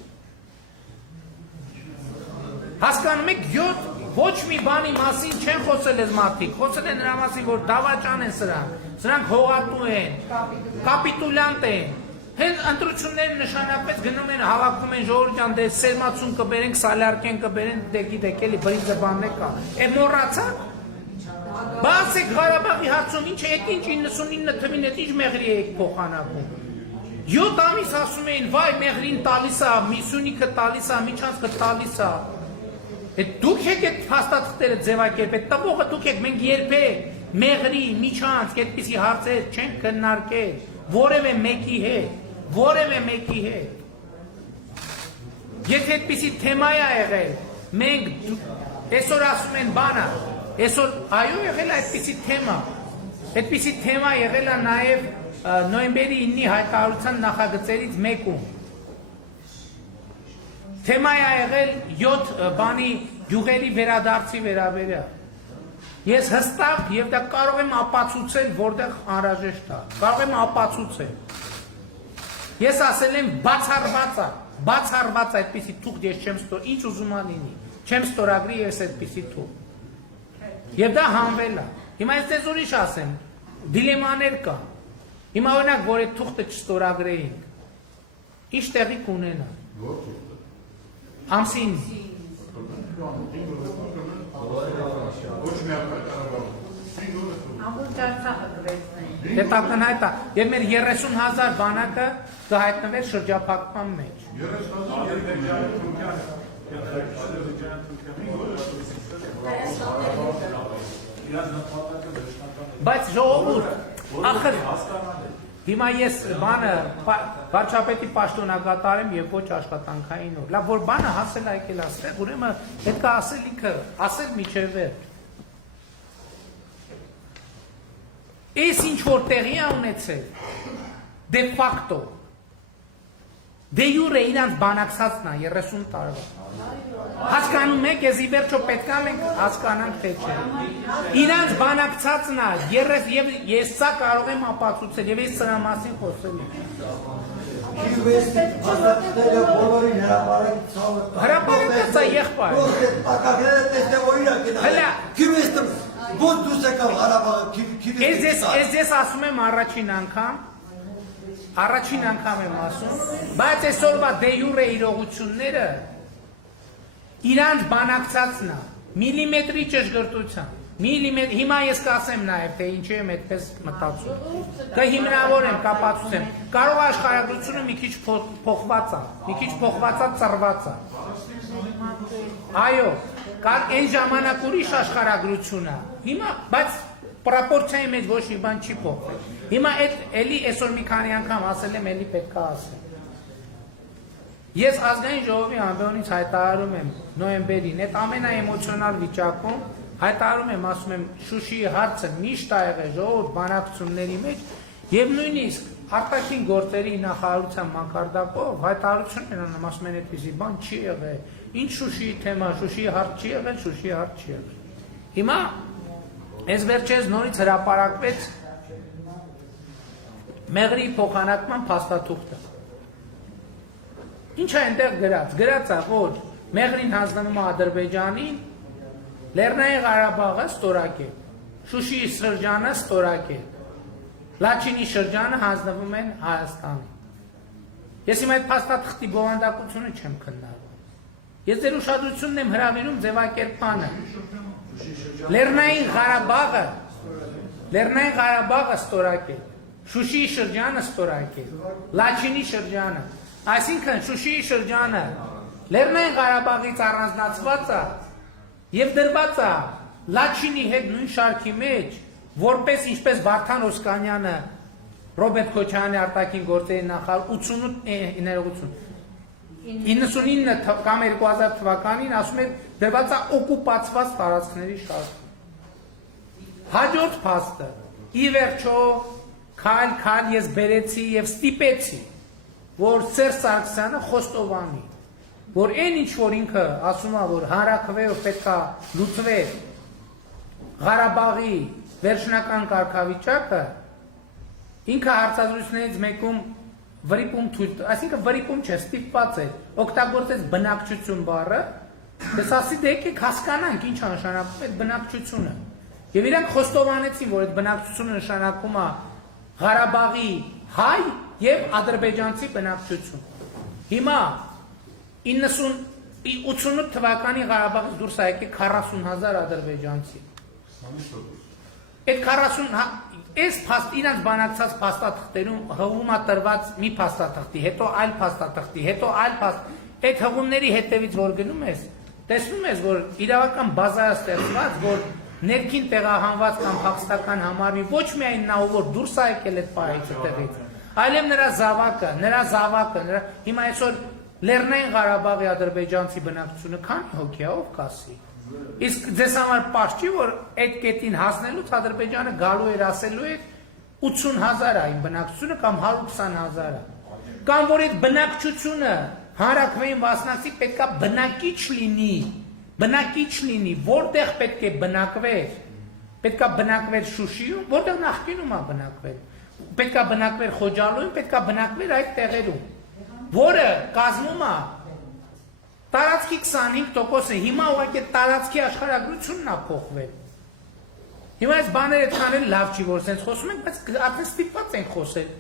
Հասկանում եք 7 ոչ մի բանի մասին չեն խոսել այս մարդիկ, խոսել են նրա մասին, որ դավաճան են սրանք հողատու են, կապիտուլյանտ են, հենց ընտրությունները նշանակվեց գնում են հավաքում են ժողովրդյան դե սերմացում կբերենք, սալարկեն կբերեն, դե գիտեք էլի բրիզը բաններ կա, է մոռացաք, բա ասեք Ղարաբաղի հարցում ինչ է, այդ ինչ 99 թվին այդ ինչ Մեղրի եք փոխանակում, 7 ամիս ասում էին վայ Մեղրին տալիս է, Սյունիքը տալիս է, Միջանցքը տալիս է, դուք եք այդ փաստաթղթերը ձևակերպել, տվողը դուք եք, մենք երբեք Մեղրի, Միջանցք, այդպիսի հարցեր չենք քննարկել, որևէ մեկի հետ։ Եթե այդպիսի թեմա է եղել, մենք այսօր ասում են բանը, այսօր այո եղել է այդպիսի թեմա եղել է նաև նոյեմբերի 9-ի հայտարարության նախագծերից մեկում։ Թեմա է եղել 7 բանի գյուղերի վերադարձի վերաբերյալ։ Ես հստակ եւ դա կարող եմ ապացուցել, որտեղ անհրաժեշտ է։ Կարող եմ ապացուցել։ Ես ասել եմ բացառված այդպիսի թուղթ ես չեմ ստոր, ինչ ուզում ալինի։ Չեմ ստորագրի ես այդպիսի թուղթ։ Եվ դա հանվել է։ Հիմա ես դες ուրիշ ասեմ, դիլեմաներ կա։ Հիմա օրինակ, որ այդ թուղթը չստորագրեինք, ինչ տեղի կունենա։ Ամսին։ Հետաքննայտ է, եւ մեր 30,000 բանակը կհայտնվեր շրջափակման մեջ։ Բայց ժողովուրդ, ախր հիմա ես բանը վարչապետի պաշտոնակատար եմ եւ ոչ աշխատանքային օր։ Լավ, որ բանը հասել է եկել ասել, ուրեմն պետք է ասելիքը ասել միջև վերջ։ Էս ինչ որ տեղի է ունեցել, դե ֆակտո, դե յուրե իրանց բանակցածն է 30 տարվա։ Հասկանում եք, ես ի վերջո պետք է մենք հասկանանք թե չէ։ Իրանց բանակցածն է, եւ ես սա կարող եմ ապացուցել, եւ ես սրա մասին խոսել եմ։ Հրապարակած է եղբայր։ Ես ասում եմ առաջին անգամ եմ ասում, բայց այսօրվա դե յուրե իրողությունները իրանց բանակցածն է, միլիմետրի ճշգրտությամբ, հիմա ես կասեմ նաև, թե ինչի եմ այդպես մտածում, կհիմնավորեմ, կապացուցեմ, կարող աշխարհագրությունը մի քիչ փոխված է, մի քիչ փոխված է, ծռված է, այո, այն ժամանակ ուրիշ աշխարհագրություն է, հիմա, բայց պրոպորցիայի մեջ ոչ մի բան չի փոխվել, հիմա էլի այսօր մի քանի անգամ ասել եմ, էլի պետք է ասեմ, ես ազգային ժողովի ամբիոնից հայտարարում եմ նոյեմբերին, այդ ամենաէմոցիոնալ վիճակում հայտարարում եմ, ասում եմ, Շուշիի հարցը միշտ ա եղել ժողովուրդ բանակցությունների մեջ եւ նույնիսկ արտաքին գործերի նախարարության մակարդակով հայտարարություններ անում, ասում են, այդպիսի բան չի եղել, ինչ Շուշիի թեմա, Շուշիի հարց չի եղել, Շուշիի հարց չի եղել։ Հիմա այս վերջերս նորից հրապարակվեց Մեղրի փոխանակման փաստաթուղթը։ Ինչ է այնտեղ գրած։ Գրած է, որ Մեղրին հանձնվում է Ադրբեջանին, Լեռնային Ղարաբաղը ստորակել, Շուշիի շրջանը ստորակել, Լաչինի շրջանը հանձնվում են Հայաստանին։ Ես հիմա այդ փաստաթղթի բովանդակությունը չեմ քննարկում։ Ես ձեր ուշադրությունն եմ հրավիրում ձևակերպմանը։ Լեռնային Ղարաբաղը ստորակել, Շուշիի շրջանը ստորակել, Լաչինի շրջանը, այսինքն Շուշիի շրջանը Լեռնային Ղարաբաղից առանձնացված է եւ դրված է Լաչինի հետ նույն շարքի մեջ, որպես ինչպես Վարդան Օսկանյանը, Ռոբերտ Քոչարյանի արտաքին գործերի նախարար 99 կամ 2000 թվականին ասում է դրված է օկուպացված տարածքների շարքում։ Հաջորդ փաստը ի վերջո քայլ ես բերեցի եւ ստիպեցի, որ Սերժ Սարգսյանը խոստովանի, որ այն ինչ որ ինքը ասում է, որ հանրաքվեով պետքա լուծվի Ղարաբաղի վերջնական կարգավիճակը, ինքը հարցազրույցներից մեկում վրիպում թույլ, այսինքն վրիպում չէ, ստիպված է, օգտագործեց բնակչություն բառը, դες ասի դե եկեք հասկանանք ինչ է նշանակում այդ բնակչությունը։ Եվ իրանք խոստովանեցին, որ այդ բնակչությունը նշանակում է Ղարաբաղի հայ եւ ադրբեջանցի բնակչություն։ Հիմա 88 թվականի Ղարաբաղից դուրս է եկել 40,000 ադրբեջանցի։ Այդ 40 իրանց բանակցած փաստաթղթերում հղում է տրված մի փաստաթղթի, հետո այլ փաստաթղթի, հետո այլ այդ հղումների հետևից որ գնում ես, տեսնում ես, որ իրավական բազա է ստեղծված, որ ներքին տեղահանված կամ փախստական համարվի ոչ միայն նա, որ դուրս է եկել այդ պահից այդտեղից, այլև նրա զավակը, հիմա այսօր Լեռնային Ղարաբաղի ադրբեջանցի բնակչությունը քանի հոգի է, ով կասի։ Իսկ ձեզ համար պարզ չի, որ այդ կետին հասնելուց Ադրբեջանը գալու էր ասելու էր 80,000 այն բնակչությունը կամ 120,000 է։ Կամ որ այդ բնակչությունը հանրաքվեին մասնակցի պետքա բնակիչ լինի, որտեղ պետք է բնակվեր, պետքա բնակվեր Շուշիում, որտեղ նախկինում է բնակվել, պետքա բնակվեր Խոջալույում, պետքա բնակվեր այդ տեղերում, որը կազմում է տարածքի 25%-ը, հիմա ուղղակի տարածքի աշխարհագրությունն է փոխվել։ Հիմա այս բաները այդքան լավ չի, որ sense խոսում ենք, բայց արդեն ստիպված ենք խոսել։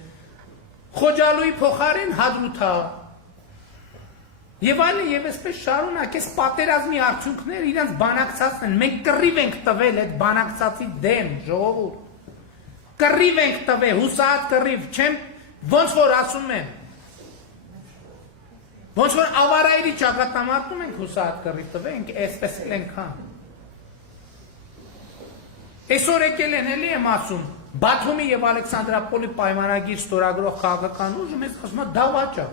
Խոջալույի փոխարեն Հադրութա։ Եվ այլն եւ այսպես շարունակ, այս պատերազմի արդյունքները իրանց բանակցածն են։ Մենք կռիվ ենք տվել այդ բանակցածի դեմ, ժողովուրդ։ Կռիվ ենք տվել, հուսահատ կռիվ, չեմ ոնց որ ասում եմ։ Ոնց որ ավարայրի ճակատամարտում ենք հուսահատ կռիվ տվել, այսպես էլ ենքան։ Այսօր եկել են էլի եմ ասում, Բաթումի եւ Ալեքսանդրապոլի պայմանագիր ստորագրող քաղաքական ուժը մեզ ասում է դավաճ է։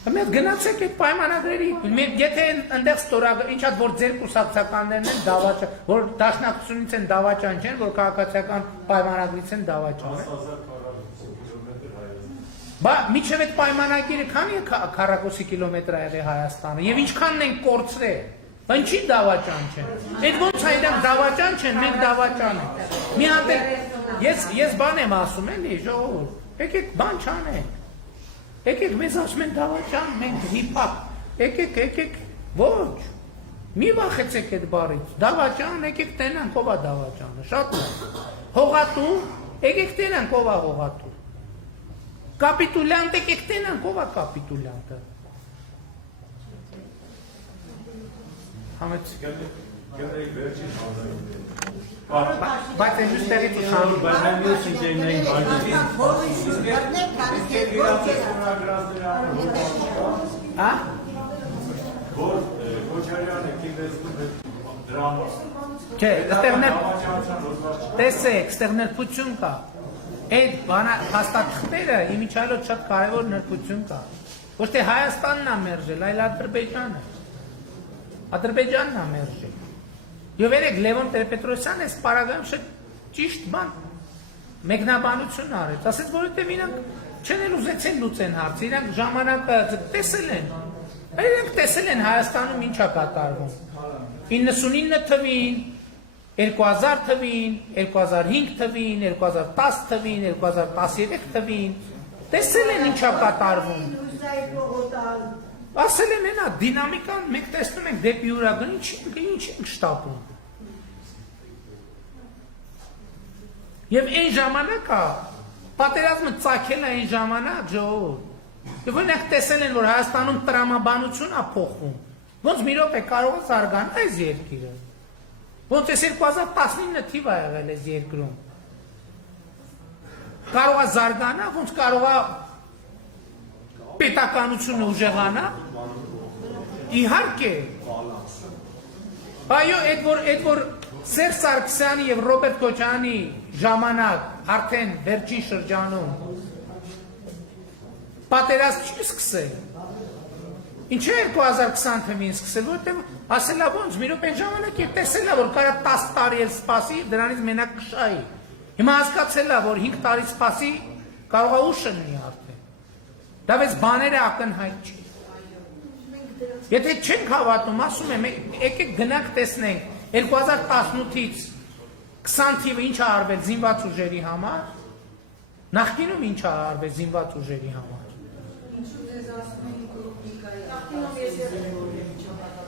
Մենք գնացեք այդ պայմանագրերի, եթե այնտեղ ստորագրել, ինչա որ ձեր կուսակցականներն են դավաճ, որ դաշնակցությունից են դավաճան չեն, որ քաղաքացիական պայմանագրից են դավաճան։ Բա միջև այդ պայմանագիրը քանի քառակուսի կիլոմետր է եղել Հայաստանը եւ ինչքանն են կորցրել։ Ինչի դավաճան չեն։ Այդ ոնց է իրանք դավաճան չեն, մենք դավաճան ենք։ Մի հատ ես բան եմ ասում էլի, ժողովուրդ։ Եկեք բան չանենք։ Եկեք մեզ ասում են դավաճան, մենք հիփ-հոփ։ Եկեք, ոչ։ Մի վախեցեք այդ բառից։ Դավաճան, եկեք տենանք ով է դավաճանը, շատ լավ։ Հողատու, եկեք տենանք ով է հողատու։ Կապիտուլյանտ եկեք տենանք ով է կապիտուլյանտը։ Համեց Գերեի վերջին բայց այն ուստեղից ուշանում բայց ինժեներային Հա? որ Քոչարյանը կիվեստում է դրան Չէ, այստեղներ տեսեք, այստեղ նրբություն կա։ Այդ փաստաթղթերը իմիջիայլոց շատ կարևոր նրբություն կա։ Ոչ թե Հայաստանն է մերժել, այլ Ադրբեջանը։ Ադրբեջանն է մերժել։ Եվ երեք Լևոն Տեր-Պետրոսյանը այս պարագայում շատ ճիշտ բան մեկնաբանություն արեց, ասեց, որովհետև իրանք չեն էլ ուզեցին լուծեն հարցը, իրանք ժամանակը տեսել են, իրանք տեսել են Հայաստանում ինչ է կատարվում։ 99 թվին, 2000 թվին, 2005 թվին, 2010 թվին, 2013 թվին, տեսել են ինչ է կատարվում։ Ասել ենենա, դինամիկան մենք տեսնում ենք դեպի ուրագն, ինչ ենք շտապում։ Եվ այն ժամանակա, պատերազմը ծագել է այն ժամանակ ժողովուրդ։ Եվ օրինակ տեսել են, որ Հայաստանում տրամաբանություն է փոխվում։ Ոնց մի րոպե կարող է զարգանալ այս երկիրը։ Ոնց էս 2019 թիվ է եղել այս երկրում։ Կարող է զարգանալ, ոնց կարող է պետականությունը ուժեղանա։ Իհարկե։ Այո, այդ որ Սերժ Սարգսյանի եւ Ռոբերտ Քոչարյանի ժամանակ արդեն վերջին շրջանում պատերազմ չի սկսել։ Ինչու 2020 թվականին սկսել, որտեղ ասելա ոնց մի րոպե ժամանակ եւ տեսելա որ կարա 10 տարի էլ սպասի, դրանից մենակ կշայի։ Հիմա հասկացելա որ 5 տարի սպասի կարող է ուշ լինի արդեն։ Դա վեց բաները ակնհայտ չի։ Եթե չենք հավատում, ասում եմ, եկեք գնանք տեսնենք 2018-ից 20 թիվը ինչ է արվել զինված ուժերի համար, նախկինում ինչ է արվել զինված ուժերի համար։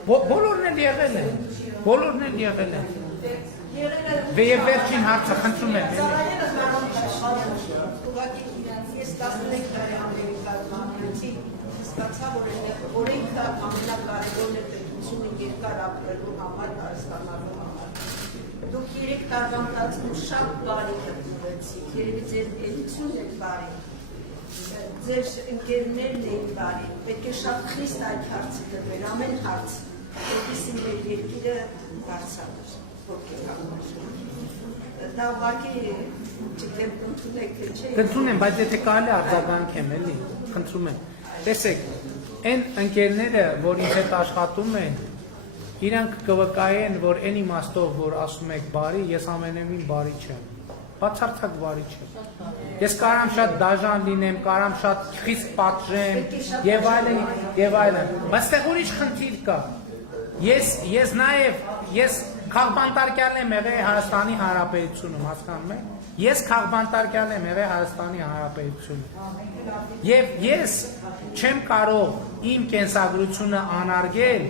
Բոլորն էլ եղել են, բոլորն էլ եղել են։ Եվ վերջին հարցը խնդրում եմ։ Ես 15 տարի ամերիկացի ստացա, որ օրենքը ամենակարևորն է պետությունը երկար ապրելու համար, հարստանալու համար։ Դուք 3 տարվա ընթացքում շատ բարի գտնվեցիք, երևի ձեր էությունն է բարի, ձեր ընկերներն էին բարի, պետք է շատ խիստ այդ հարցը դրվել, ամեն հարց, որպեսզի մեր երկիրը բարձրացներ, ովքեր կանգնեն։ Դա ուղղակի չգիտեմ ընդունեք թե չէ։ Կընդունեմ, բայց եթե կարելի արձագանքեմ, էլի, խնդրում եմ։ Տեսեք, այն ընկերները, որ ինձ հետ աշխատում են, իրանք կվկայեն, որ այն իմաստով, որ ասում եք բարի, ես ամենևին բարի չեմ։ Բացարձակ բարի չեմ։ Ես կարամ շատ դաժան լինեմ, կարամ շատ խիստ պատժեմ, եւ այլն, եւ այլն։ Բայց այդտեղ ուրիշ խնդիր կա։ Ես քաղբանտարկյալ եմ եղել Հայաստանի Հանրապետությունում, հասկանում եք։ Ես քաղբանտարկյալ եմ եղել Հայաստանի Հանրապետությունում։ Եվ ես չեմ կարող իմ կենսագրությունը անարգել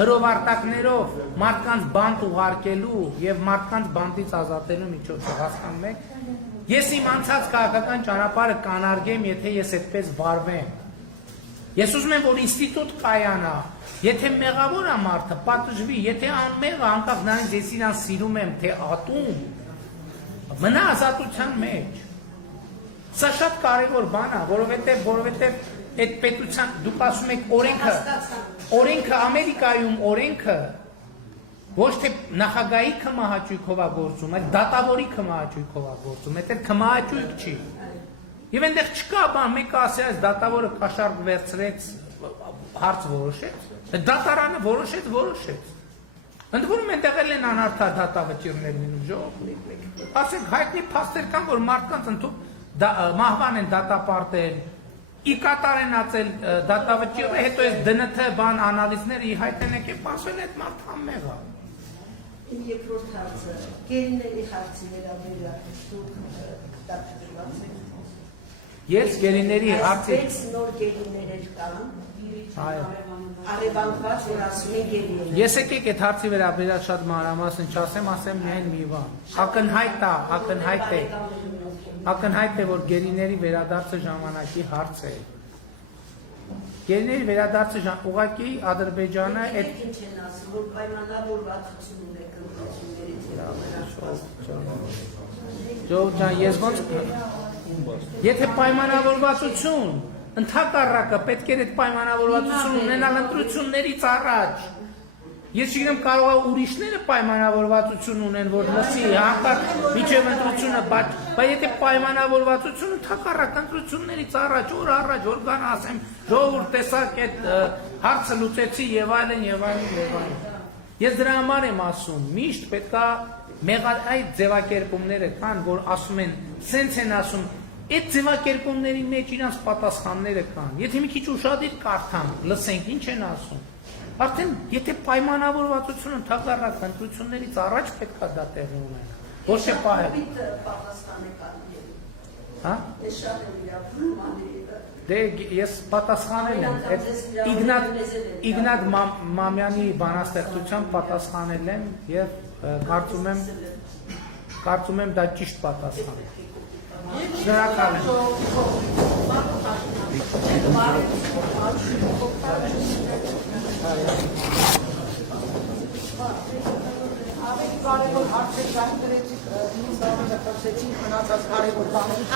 հրովարտակներով մարդկանց բանտ ուղարկելու եւ մարդկանց բանտից ազատելու միջոցով, հասկանում եք։ Ես իմ անցած քաղաքական ճանապարհը կանարգեմ, եթե ես այդպես վարվեմ։ Ես ուզում եմ, որ ինստիտուտ կայանա, եթե մեղավոր է մարդը, պատժվի, եթե անմեղ է, անկախ նրանից ես իրան սիրում եմ, թե ատում, մնա ազատության մեջ։ Սա շատ կարևոր բան է, որովհետև այդ պետության, դուք ասում եք օրենքը Ամերիկայում օրենքը ոչ թե նախագահի քմահաճույքով է գործում, այլ դատավորի քմահաճույքով է գործում, այդ քմահաճույք չի։ Եվ այնտեղ չկա բան, մեկը ասի, այս դատավորը կաշառք վերցրեց, հարց որոշեց, դատարանը որոշեց։ Ընդ որում այնտեղ էլ են անարդար դատավճիռներ լինում, ժողովուրդ։ Ասենք հայտնի փաստեր կան, որ մարդկանց մահվան են դատապարտել, ի կատար են ածել դատավճիռը, հետո այս ԴՆԹ բան անալիզները ի հայտ են եկել, ասել այդ մարդը անմեղ է։ Իմ երկրորդ հարցը, գերիների հարցի վերաբերյալ դուք դատավորված եք։ Ես գերիների հարցի 6 նոր գերիներ կան։ Այո։ Արևանքված, որ ասում են գերիներ։ Ես եկեք այդ հարցի վերաբերյալ շատ մանրամասն չասեմ, ասեմ միայն մի բան։ Ակնհայտ է, որ գերիների վերադարձը ժամանակի հարց է։ Գերիների վերադարձը ուղղակի Ադրբեջանը այդ ինչ են ասում, որ պայմանավորվածություն ունեք ընտրություններից Ժողովուրդ ջան, ես ոնց եթե պայմանավորվածություն, ընդհակառակը պետք է այդ պայմանավորվածություն ունենալ ընտրություններից առաջ։ Ես չգիտեմ կարող է ուրիշները պայմանավորվածություն ունեն, որ լսի հանկարծ միջև ընտրությունը, բայց եթե պայմանավորվածություն ընդհակառակ ընտրություններից առաջ, օր առաջ, որ գան ասեմ, ժողովուրդ տեսակ այդ հարցը լուծեցի եւ այլն եւ այլն եւ այլն։ Ես դրա համար եմ ասում, միշտ պետքա այդ ձևակերպումները կան, որ ասում են, սենց են ասում, այդ ձևակերպումների մեջ իրանց պատասխանները կան։ Եթե մի քիչ ուշադիր կարդանք, լսենք ինչ են ասում։ Արդեն եթե պայմանավորվածությունը թակարդակ ընտրություններից առաջ պետքա դա տեղի ունենա։ Ոչ թե պահել։ Պատասխանը կան։ Հա? Դե շատ է իրավունք մանրի։ Դե ես պատասխանել եմ, այդ Իգնատ Մամյանի բանաստեղծությամբ պատասխանել եմ եւ կարծում եմ դա ճիշտ պատասխան է։ Շնորհակալ Ավելի կարևոր հարցեր կան դրեցիք, ինձ դառնա խոսեցին մնացած կարևոր բաներ։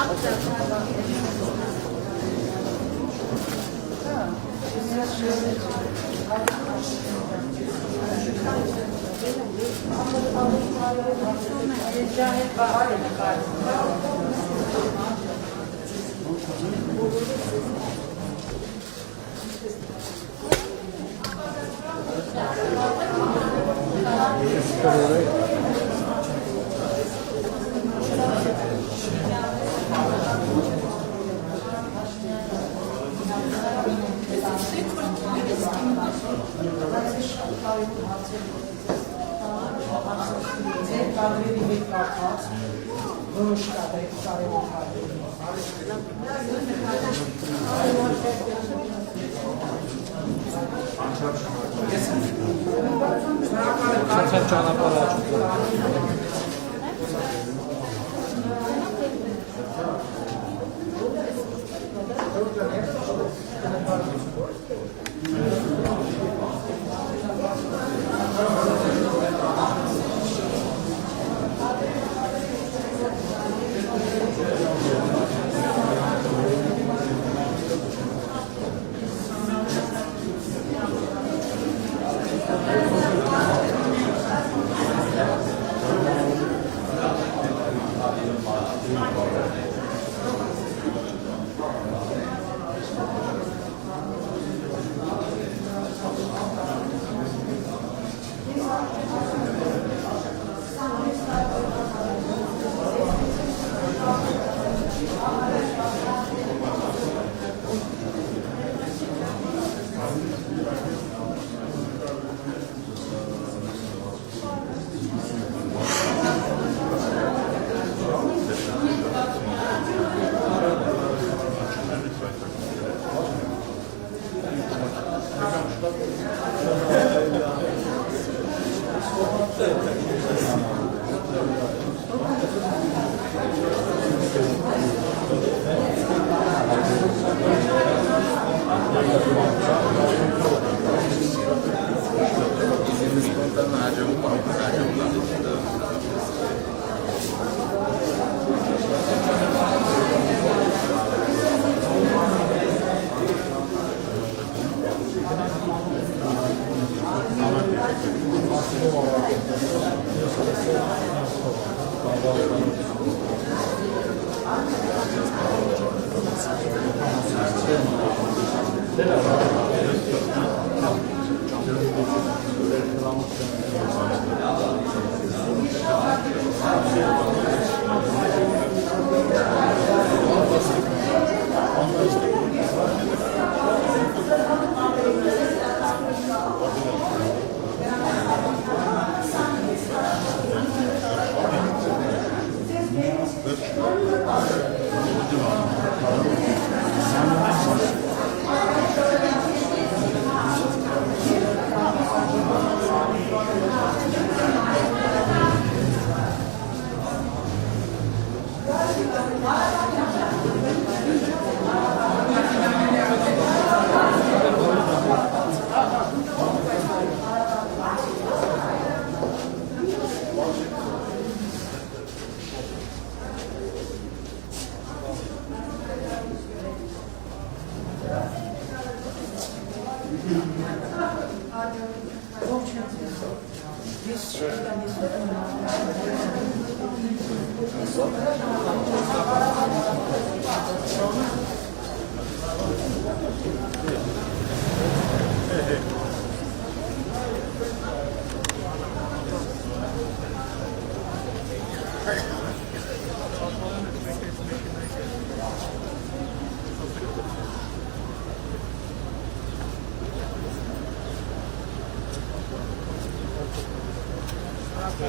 Sen